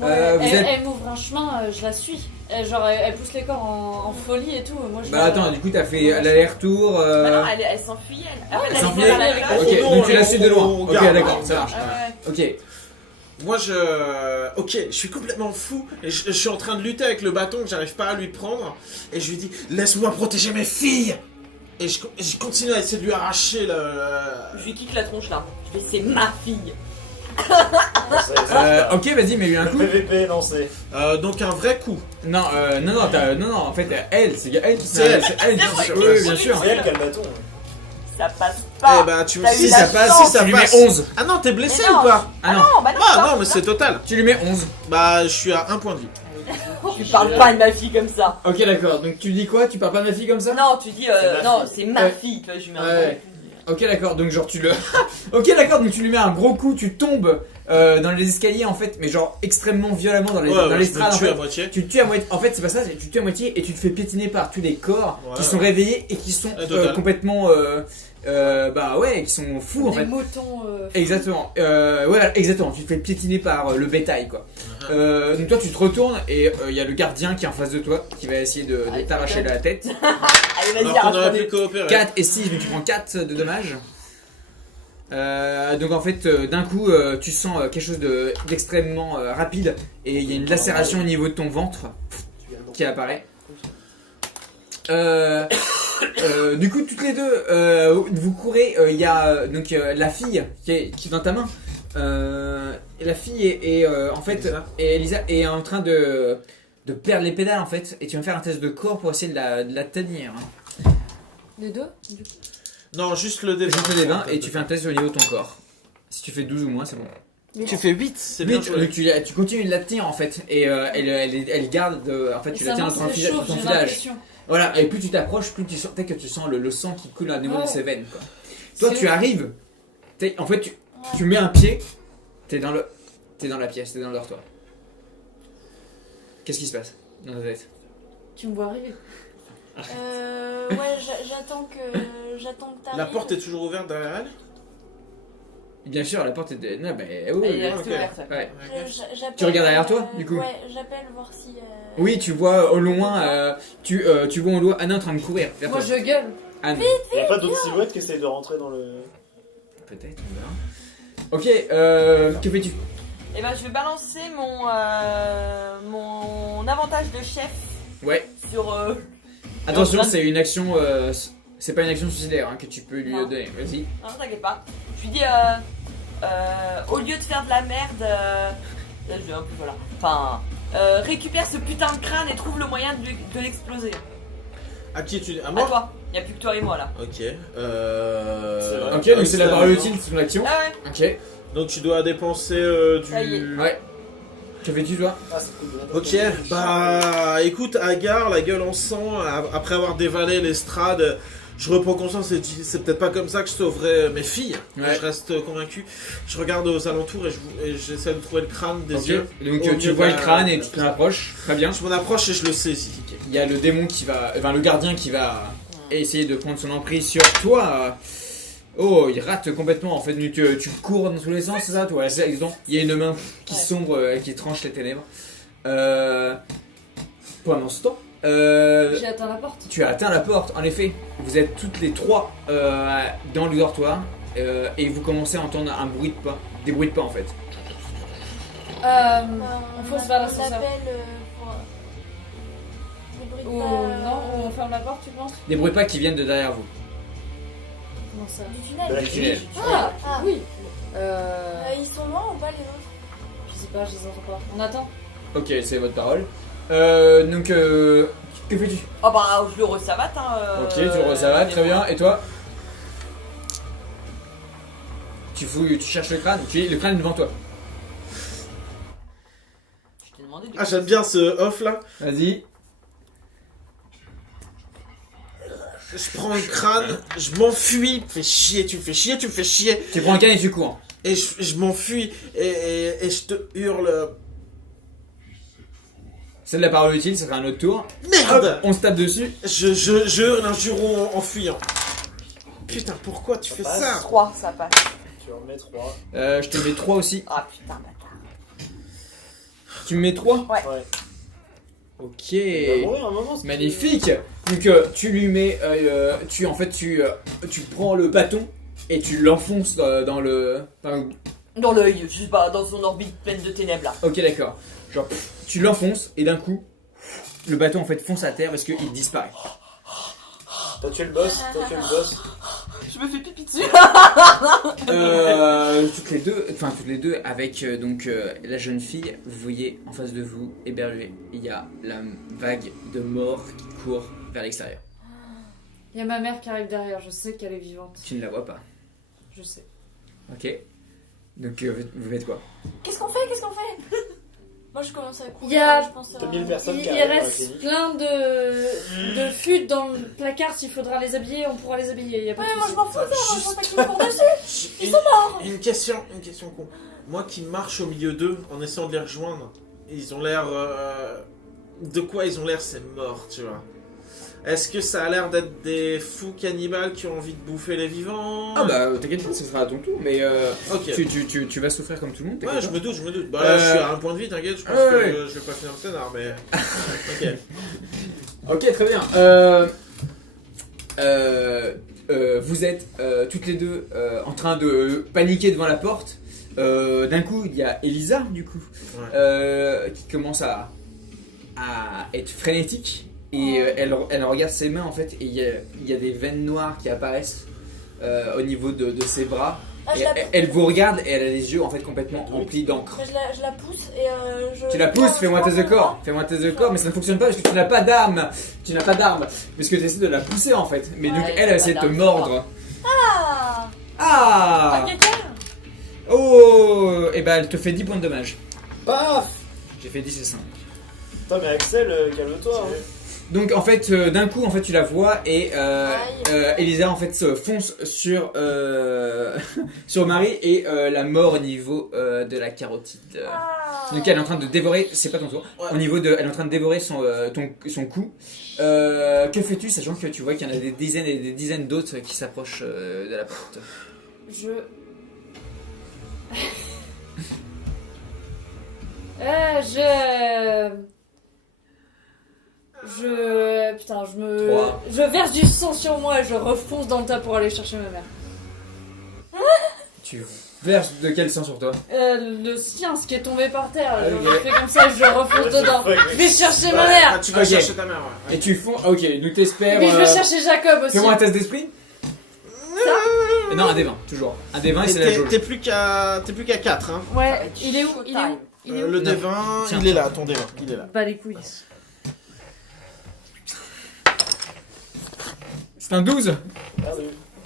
Ouais, vous êtes- elle m'ouvre un chemin, je la suis. Elle pousse les corps en folie et tout. Moi, je Bah attends, du coup t'as fait l'aller-retour. Bah non, elle s'enfuyait, elle. Ah, Elle elle s'enfuit. allait vers la- Ok, non, donc tu la on- suis de loin. on Ok, regarde. d'accord, ça marche. Ah Ok. Moi ok, je suis complètement fou et je suis en train de lutter avec le bâton que j'arrive pas à lui prendre et je lui dis laisse-moi protéger mes filles et je continue à essayer de lui arracher Je lui kick la tronche là. Je dis c'est ma fille. Ok, vas-y, mets lui un Le coup. PVP est lancé. donc un vrai coup. Non, non, en fait, c'est elle qui C'est elle. qui oui, bien sûr. C'est elle qui a le bâton. Ça passe pas. Eh ben tu me T'as eu si la ça passe, chance. si ça Tu lui mets passe. 11. Ah non, t'es blessé Mais non. ou pas? Ah non, Bah non, Ah non, mais c'est total. tu lui mets 11. Bah je suis à 1 point de vie. Tu parles pas de ma fille comme ça. Ok, d'accord, donc tu dis quoi? Tu parles pas de ma fille comme ça? Non, tu dis C'est ma non, fille. c'est ma Ouais. fille. Tu vois, je lui mets un Ouais. Ok, d'accord, donc genre tu le. Ok, d'accord, donc tu lui mets un gros coup, tu tombes dans les escaliers en fait, mais genre extrêmement violemment dans Ouais, je me l'estrade en tue fait. à moitié. Tu te tues à moitié. En fait, c'est pas ça, tu te tues à moitié et tu te fais piétiner par tous les corps Ouais. qui sont réveillés et qui sont Total. complètement. Bah ouais, qui sont fous en des fait. motons. Exactement. Ouais, exactement. Tu te fais piétiner par le bétail, quoi. Donc toi, tu te retournes et il y a le gardien qui est en face de toi qui va essayer de Allez, t'arracher la tête. Allez, vas-y, Alors qu'on aurait pu arrache-moi. coopérer. 4 et 6, donc tu prends 4 de dommages. Donc en fait, d'un coup, tu sens quelque chose d'extrêmement rapide et il y a une lacération au niveau de ton ventre qui apparaît. Du coup, toutes les deux, vous courez. Il y a donc la fille qui est dans ta main. Et la fille est en fait, Elisa. et Elisa est en train de perdre les pédales en fait. Et tu vas faire un test de corps pour essayer de la tenir. Les deux Non, juste le Je dévin. fais des 20 et tu fais un test au niveau de ton corps. Si tu fais 12 ou moins, c'est bon. Tu fais 8, c'est bien Vite, joué. tu continues de la tenir en fait. Et elle garde. En fait, tu la tiens dans ton filage. Voilà, et plus tu t'approches, plus tu sens, peut-être que tu sens le sang qui coule à niveau de ses veines. Quoi. Toi, tu arrives. En fait, Tu mets un pied, t'es dans la pièce, t'es dans le dortoir. Qu'est-ce qui se passe dans ta tête? Tu me vois arriver. Ouais, j'attends que t'arrives. La porte est toujours ouverte derrière elle? Bien sûr, la porte est. Non, bah, oui, Elle oui, est ok. restée ouverte. ouais. J'appelle, Tu regardes derrière toi, du coup? Ouais, j'appelle voir si. Oui, tu vois au loin, tu vois au loin Anna en train de courir vers Moi toi. je gueule. Anne. Il n'y a pas d'autres silhouettes qui essayent de rentrer dans le. Peut-être, on verra. Ok, que fais-tu? Et ben je vais balancer mon avantage de chef Ouais. sur. Attention, c'est une action. C'est pas une action suicidaire que tu peux lui Non. donner. Vas-y. Non, t'inquiète pas. Je lui dis, au lieu de faire de la merde, là je vais un peu voilà. Enfin, récupère ce putain de crâne et trouve le moyen de l'exploser. À qui tu dis? À À moi? toi. Y a plus que toi et moi là. Ok. vrai. Ok, donc c'est la parole utile, c'est ton action. Ah ouais. Ok. Donc tu dois dépenser Ça y est. du. Ouais. Que fais-tu toi? Ah, c'est cool. Ok, bah écoute, Agar, la gueule en sang, après avoir dévalé l'estrade, je reprends conscience et je dis c'est peut-être pas comme ça que je sauverai mes filles. Ouais. Je reste convaincu. Je regarde aux alentours et j'essaie de trouver le crâne des Ok. yeux. Donc Au tu mieux vois de le la- crâne et tu t'en approches. Très bien. Je m'en approche et je le saisis. Il y a le démon qui va. Enfin, le gardien qui va essayer de prendre son emprise sur toi. Oh, il rate complètement en fait. Donc, tu cours dans tous les sens, c'est ça? Toi, c'est exactement. Il y a une main qui Ouais. sombre, qui tranche les ténèbres. Pendant ce temps, J'ai atteint la porte. tu as atteint la porte. En effet, vous êtes toutes les trois dans le dortoir et vous commencez à entendre un bruit de pas. Des bruits de pas en fait. On fonce vers l'ascenseur. On appelle pour. Des bruits de Ou pas, non, ou on ferme la porte, tu penses? Des bruits de pas qui viennent de derrière vous. Comment ça? Du De tunnel. la Du tunnel. Ah, Ah. oui. Ils sont loin ou pas les autres? Je sais pas, je les entends pas. On attend. Ok, c'est votre parole. Donc, que fais-tu? Oh bah je le resavate Ok, tu le ça très bien. Et toi? Tu fouilles, tu cherches le crâne. Le crâne est devant toi. Je t'ai demandé de. Ah, j'aime bien ce off là. Vas-y. Je prends le crâne, je m'enfuis. Fais chier, tu me fais chier, tu me fais chier. Tu prends un canne et tu cours. Et je m'enfuis et je te hurle. C'est de la parole utile, ça sera un autre tour. Hop, Merde! on se tape dessus. Je hurle un juron en fuyant. Putain, pourquoi tu fais ça? 3, ça passe. Tu en mets 3. Je te mets 3 aussi. Ah putain, bâtard. Tu me mets 3? Ouais. Ok. Il va mourir un moment. Magnifique. Donc tu lui mets, tu prends le bâton et tu l'enfonces dans le. Enfin, Dans l'œil, je sais pas, dans son orbite pleine de ténèbres là. ok d'accord. Genre tu l'enfonces et d'un coup le bâton en fait fonce à terre parce qu'il disparaît. T'as tué le boss. Je me fais pipi dessus. Toutes les deux avec la jeune fille. Vous voyez en face de vous, éberlué, il y a la vague de morts qui court vers l'extérieur. Il y a ma mère qui arrive derrière, je sais qu'elle est vivante. Tu ne la vois pas. Je sais. Ok. Donc vous faites quoi? Qu'est-ce qu'on fait? Moi je commence à courir. Il y a- Je pense à... 2000 personnes Il qui arrivent dans la reste clinique. plein de fuites dans le placard, s'il faudra les habiller, on pourra les habiller. Y a pas Ouais, de moi je souci. m'en fous, je veux pas qu'ils me courent dessus. Ils sont morts. Une question con. Moi qui marche au milieu d'eux en essayant de les rejoindre, ils ont l'air. De quoi ils ont l'air ces morts, tu vois? Est-ce que ça a l'air d'être des fous cannibales qui ont envie de bouffer les vivants? Ah bah t'inquiète pas, ce sera à ton tour, mais Ok. tu vas souffrir comme tout le monde. Ouais, t'inquiète je pas. me doute. Bah là, je suis à un point de vie, t'inquiète, je pense Ouais, que ouais. je vais pas finir le scénar, mais. Ok. Ok, très bien. Vous êtes toutes les deux en train de paniquer devant la porte. D'un coup, il y a Elisa, du coup, qui commence à être frénétique. Et elle regarde ses mains, en fait, et il y a des veines noires qui apparaissent au niveau de ses bras. Ah, Et elle vous regarde et elle a les yeux, en fait, complètement remplis d'encre. Je la pousse et je... Tu la pousses, fais-moi tes corps. Fais-moi tes corps, mais ça ne fonctionne pas parce que tu n'as pas d'arme. Tu n'as pas d'arme. Parce que tu essaies de la pousser en fait. Mais donc Ouais, elle pas essaie de te d'arme, mordre. Ah Ah T'inquiète pas. Oh Et bah elle te fait 10 points de dommage. Paf. J'ai fait 10 et 5. Putain, mais Axel, calme-toi. hein. Donc en fait, d'un coup, en fait, tu la vois et Elisa en fait se fonce sur sur Marie et la mort au niveau de la carotide. Donc elle est en train de dévorer, c'est pas ton tour. Ouais. Au niveau de, elle est en train de dévorer son cou. Que fais-tu, sachant que tu vois qu'il y en a des dizaines et des dizaines d'autres qui s'approchent de la porte. Putain, Trois. je verse du sang sur moi et je refonce dans le tas pour aller chercher ma mère. Tu verses de quel sang sur toi? Le sien, ce qui est tombé par terre, Ok. je fais comme ça, je refonce dedans. Je vais chercher ma mère. Tu vas Ok. chercher ta mère, ouais. Et tu fonds. Ok, donc t'espères. Mais je vais chercher Jacob aussi. Fais-moi un test d'esprit. Non, un des 20, toujours. Un des 20 et Et c'est la jauge. T'es plus qu'à 4, hein. Ouais, il est où? Il est où? Il est où? Le Non. D20, Tiens. il est là, ton D20, il est là. Bah les couilles. C'est un 12. Perdu.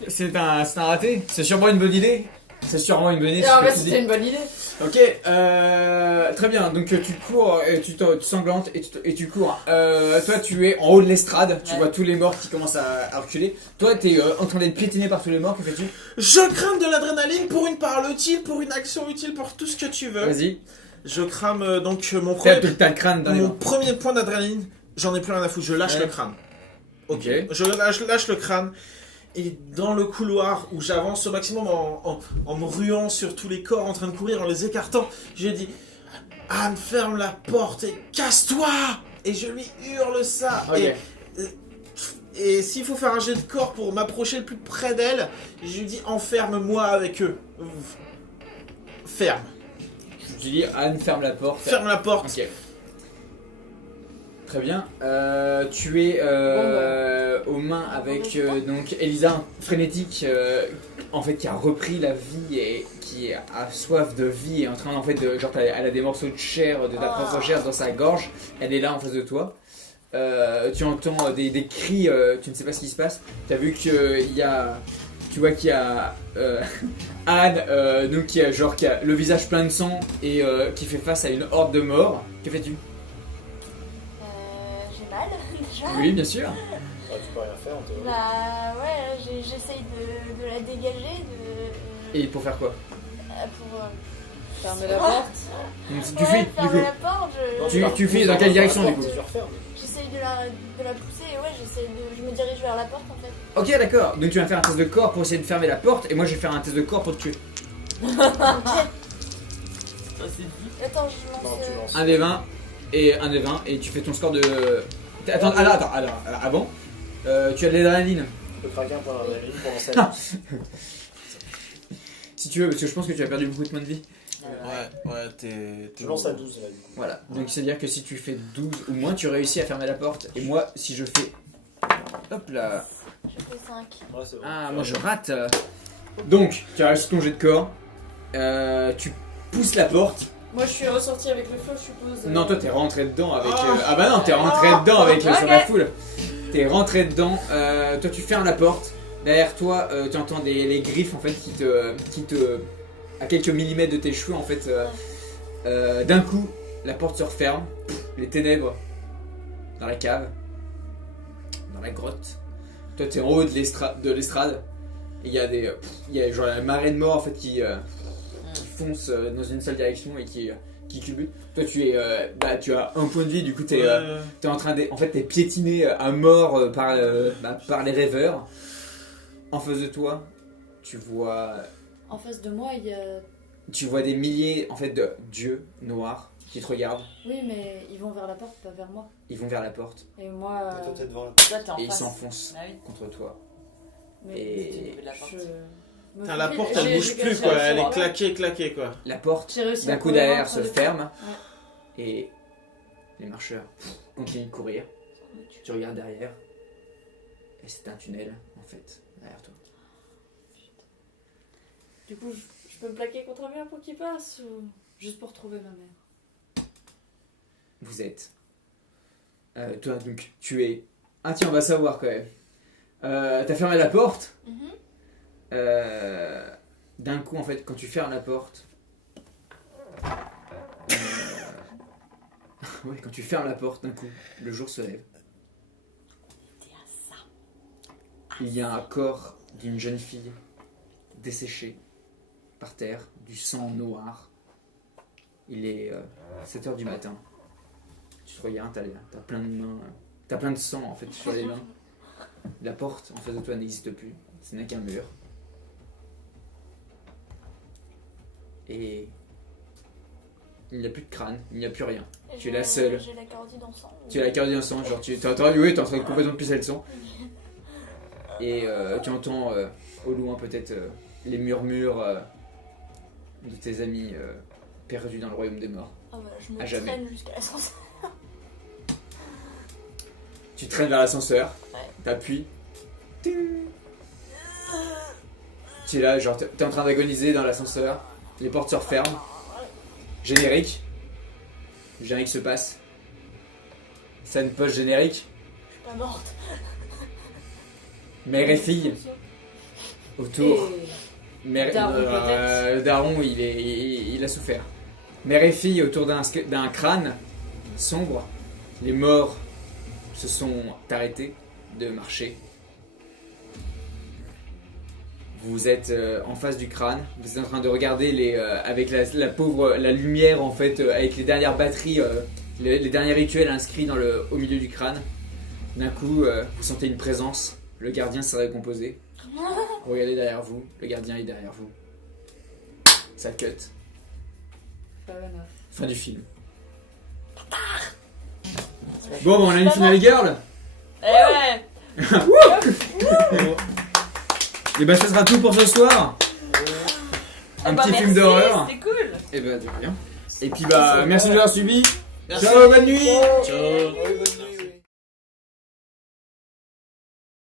C'est un raté. C'est sûrement une bonne idée. C'est sûrement une bonne idée. En c'est ce fait, que tu c'était dis. une bonne idée. Ok, très bien. Donc tu cours, tu sanglantes et tu cours. Toi, tu es en haut de l'estrade. Tu Ouais. vois tous les morts qui commencent à reculer. Toi, t'es en train d'être piétiné par tous les morts. Que fais-tu? Je crame de l'adrénaline pour une parole utile, pour une action utile, pour tout ce que tu veux. Vas-y. Je crame donc mon T'as premier, le crâne dans les mon mains. premier point d'adrénaline. J'en ai plus rien à foutre, je lâche Ouais. le crâne. Ok. Je lâche le crâne. Et dans le couloir où j'avance au maximum en me ruant sur tous les corps en train de courir, en les écartant, je dis Anne, ferme la porte et casse-toi. Et je lui hurle ça. Ok. Et s'il faut faire un jet de corps pour m'approcher le plus près d'elle, je lui dis enferme-moi avec eux. Ferme. Tu dis Anne, ferme la porte. Ferme la porte. Ok. Très bien. Tu es aux mains avec donc Elisa frénétique, en fait qui a repris la vie et qui a soif de vie et en train en fait de genre elle a des morceaux de chair de ta propre chair dans sa gorge. Elle est là en face de toi. Tu entends des cris. Tu ne sais pas ce qui se passe. Tu as vu qu'il y a tu vois qu'il y a Anne, donc qui a le visage plein de sang et qui fait face à une horde de morts. Que fais-tu? J'ai mal, déjà. Oui, bien sûr. Bah, tu peux rien faire, on te... Bah ouais, j'essaye de la dégager, Et pour faire quoi? pour... Fermez la porte. Donc, tu ouais, fuis, du fermer coup. la porte, Non, Tu- pars- tu fuis pars dans quelle la direction, porte, du coup Tu refermes. j'essaye de la pousser et ouais, je me dirige vers la porte en fait. Ok, d'accord. Donc tu vas faire un test de corps pour essayer de fermer la porte et moi je vais faire un test de corps pour te tuer. Ok, Ça, c'est dit. attends, je lance... Non, tu lances. Un des 20 et un des 20 et tu fais ton score de... Attends, avant. Tu as de l'adrénaline. Tu peux craquer un point d'adrénaline pendant 7 minutes. Si tu veux, parce que je pense que tu as perdu beaucoup de points de vie. Ouais, t'es. Je lance à 12 là du coup. Voilà. Donc c'est-à-dire que si tu fais 12 ou moins, tu réussis à fermer la porte. Et moi, si je fais... Hop là. J'ai fait 5. Ouais, c'est bon. Ah, moi je rate. Donc, tu as réussi ton jet de corps. Tu pousses la porte. Moi, je suis ressortie avec le feu, je suppose. Non, toi t'es rentré dedans avec. Ah. Ah bah non, t'es rentré dedans avec sur la Ok. foule. T'es rentré dedans. Toi tu fermes la porte. Derrière toi, tu entends les griffes en fait qui te, à quelques millimètres de tes cheveux en fait. D'un coup, la porte se referme. Les ténèbres dans la cave, dans la grotte. Toi t'es en haut de l'estrade. Et il y a genre la marée de morts en fait qui fonce dans une seule direction et qui culbute. Toi tu as un point de vie, du coup t'es en train de, en fait t'es piétiné à mort par les rêveurs. En face de toi, tu vois En face de moi, il y a. des milliers en fait de dieux noirs qui te regardent. Oui, mais ils vont vers la porte, pas vers moi. Ils vont vers la porte Et moi. Toi, t'es devant la Toi, t'es en et ils face. s'enfoncent Ah oui. contre toi. Mais Et la porte. je. Putain, la porte elle bouge plus quoi, elle est claquée quoi. la porte J'ai réussi à d'un coup courir derrière entre se les ferme et les marcheurs continuent de courir. Tu regardes derrière et c'est un tunnel en fait derrière toi. Du coup, je peux me plaquer contre un mur pour qu'il passe ou juste pour trouver ma mère. Vous êtes. Toi donc tu es. Ah tiens, on va savoir quand même. T'as fermé la porte. D'un coup en fait quand tu fermes la porte. Ouais, quand tu fermes la porte d'un coup, le jour se lève. il y a un corps d'une jeune fille desséchée par terre, du sang noir. Il est 7h du matin. Tu te regardes, t'as plein de mains, t'as plein de sang en fait sur les mains. La porte en face de toi n'existe plus, ce n'est qu'un mur. Et il n'y a plus de crâne, il n'y a plus rien. Tu es la seule. J'ai la cordie dans le sang. Tu as la carte d'un sang, genre tu t'es en train de complètement pisser le sang. Et tu entends au loin peut-être les murmures de tes amis perdus dans le royaume des morts. Ah voilà, je me À jamais. traîne jusqu'à l'ascenseur. Tu traînes vers l'ascenseur, Ouais. t'appuies. Ting. Tu es là, genre t'es en train d'agoniser dans l'ascenseur, les portes se referment. Générique. Le générique se passe. Scène post-générique. Je suis pas morte. Mère et fille autour. Mère, Daron, peut-être. le daron, il a souffert. Mère et fille autour d'un crâne sombre. Les morts se sont arrêtés de marcher. Vous êtes en face du crâne. Vous êtes en train de regarder avec la lumière en fait, avec les dernières batteries, les derniers rituels inscrits au milieu du crâne. D'un coup, vous sentez une présence. Le gardien s'est récomposé. Regardez derrière vous, le gardien est derrière vous. Ça cut. Fair enough. Fin du film. Bon, on a une finale girl. Eh ouais. Et bah ça sera tout pour ce soir. Un Eh bah, petit film merci, d'horreur. C'était cool. Et bah de rien. Et puis bah merci de l'avoir suivi. Ciao, bonne nuit. Ciao. Ouais, bonne nuit.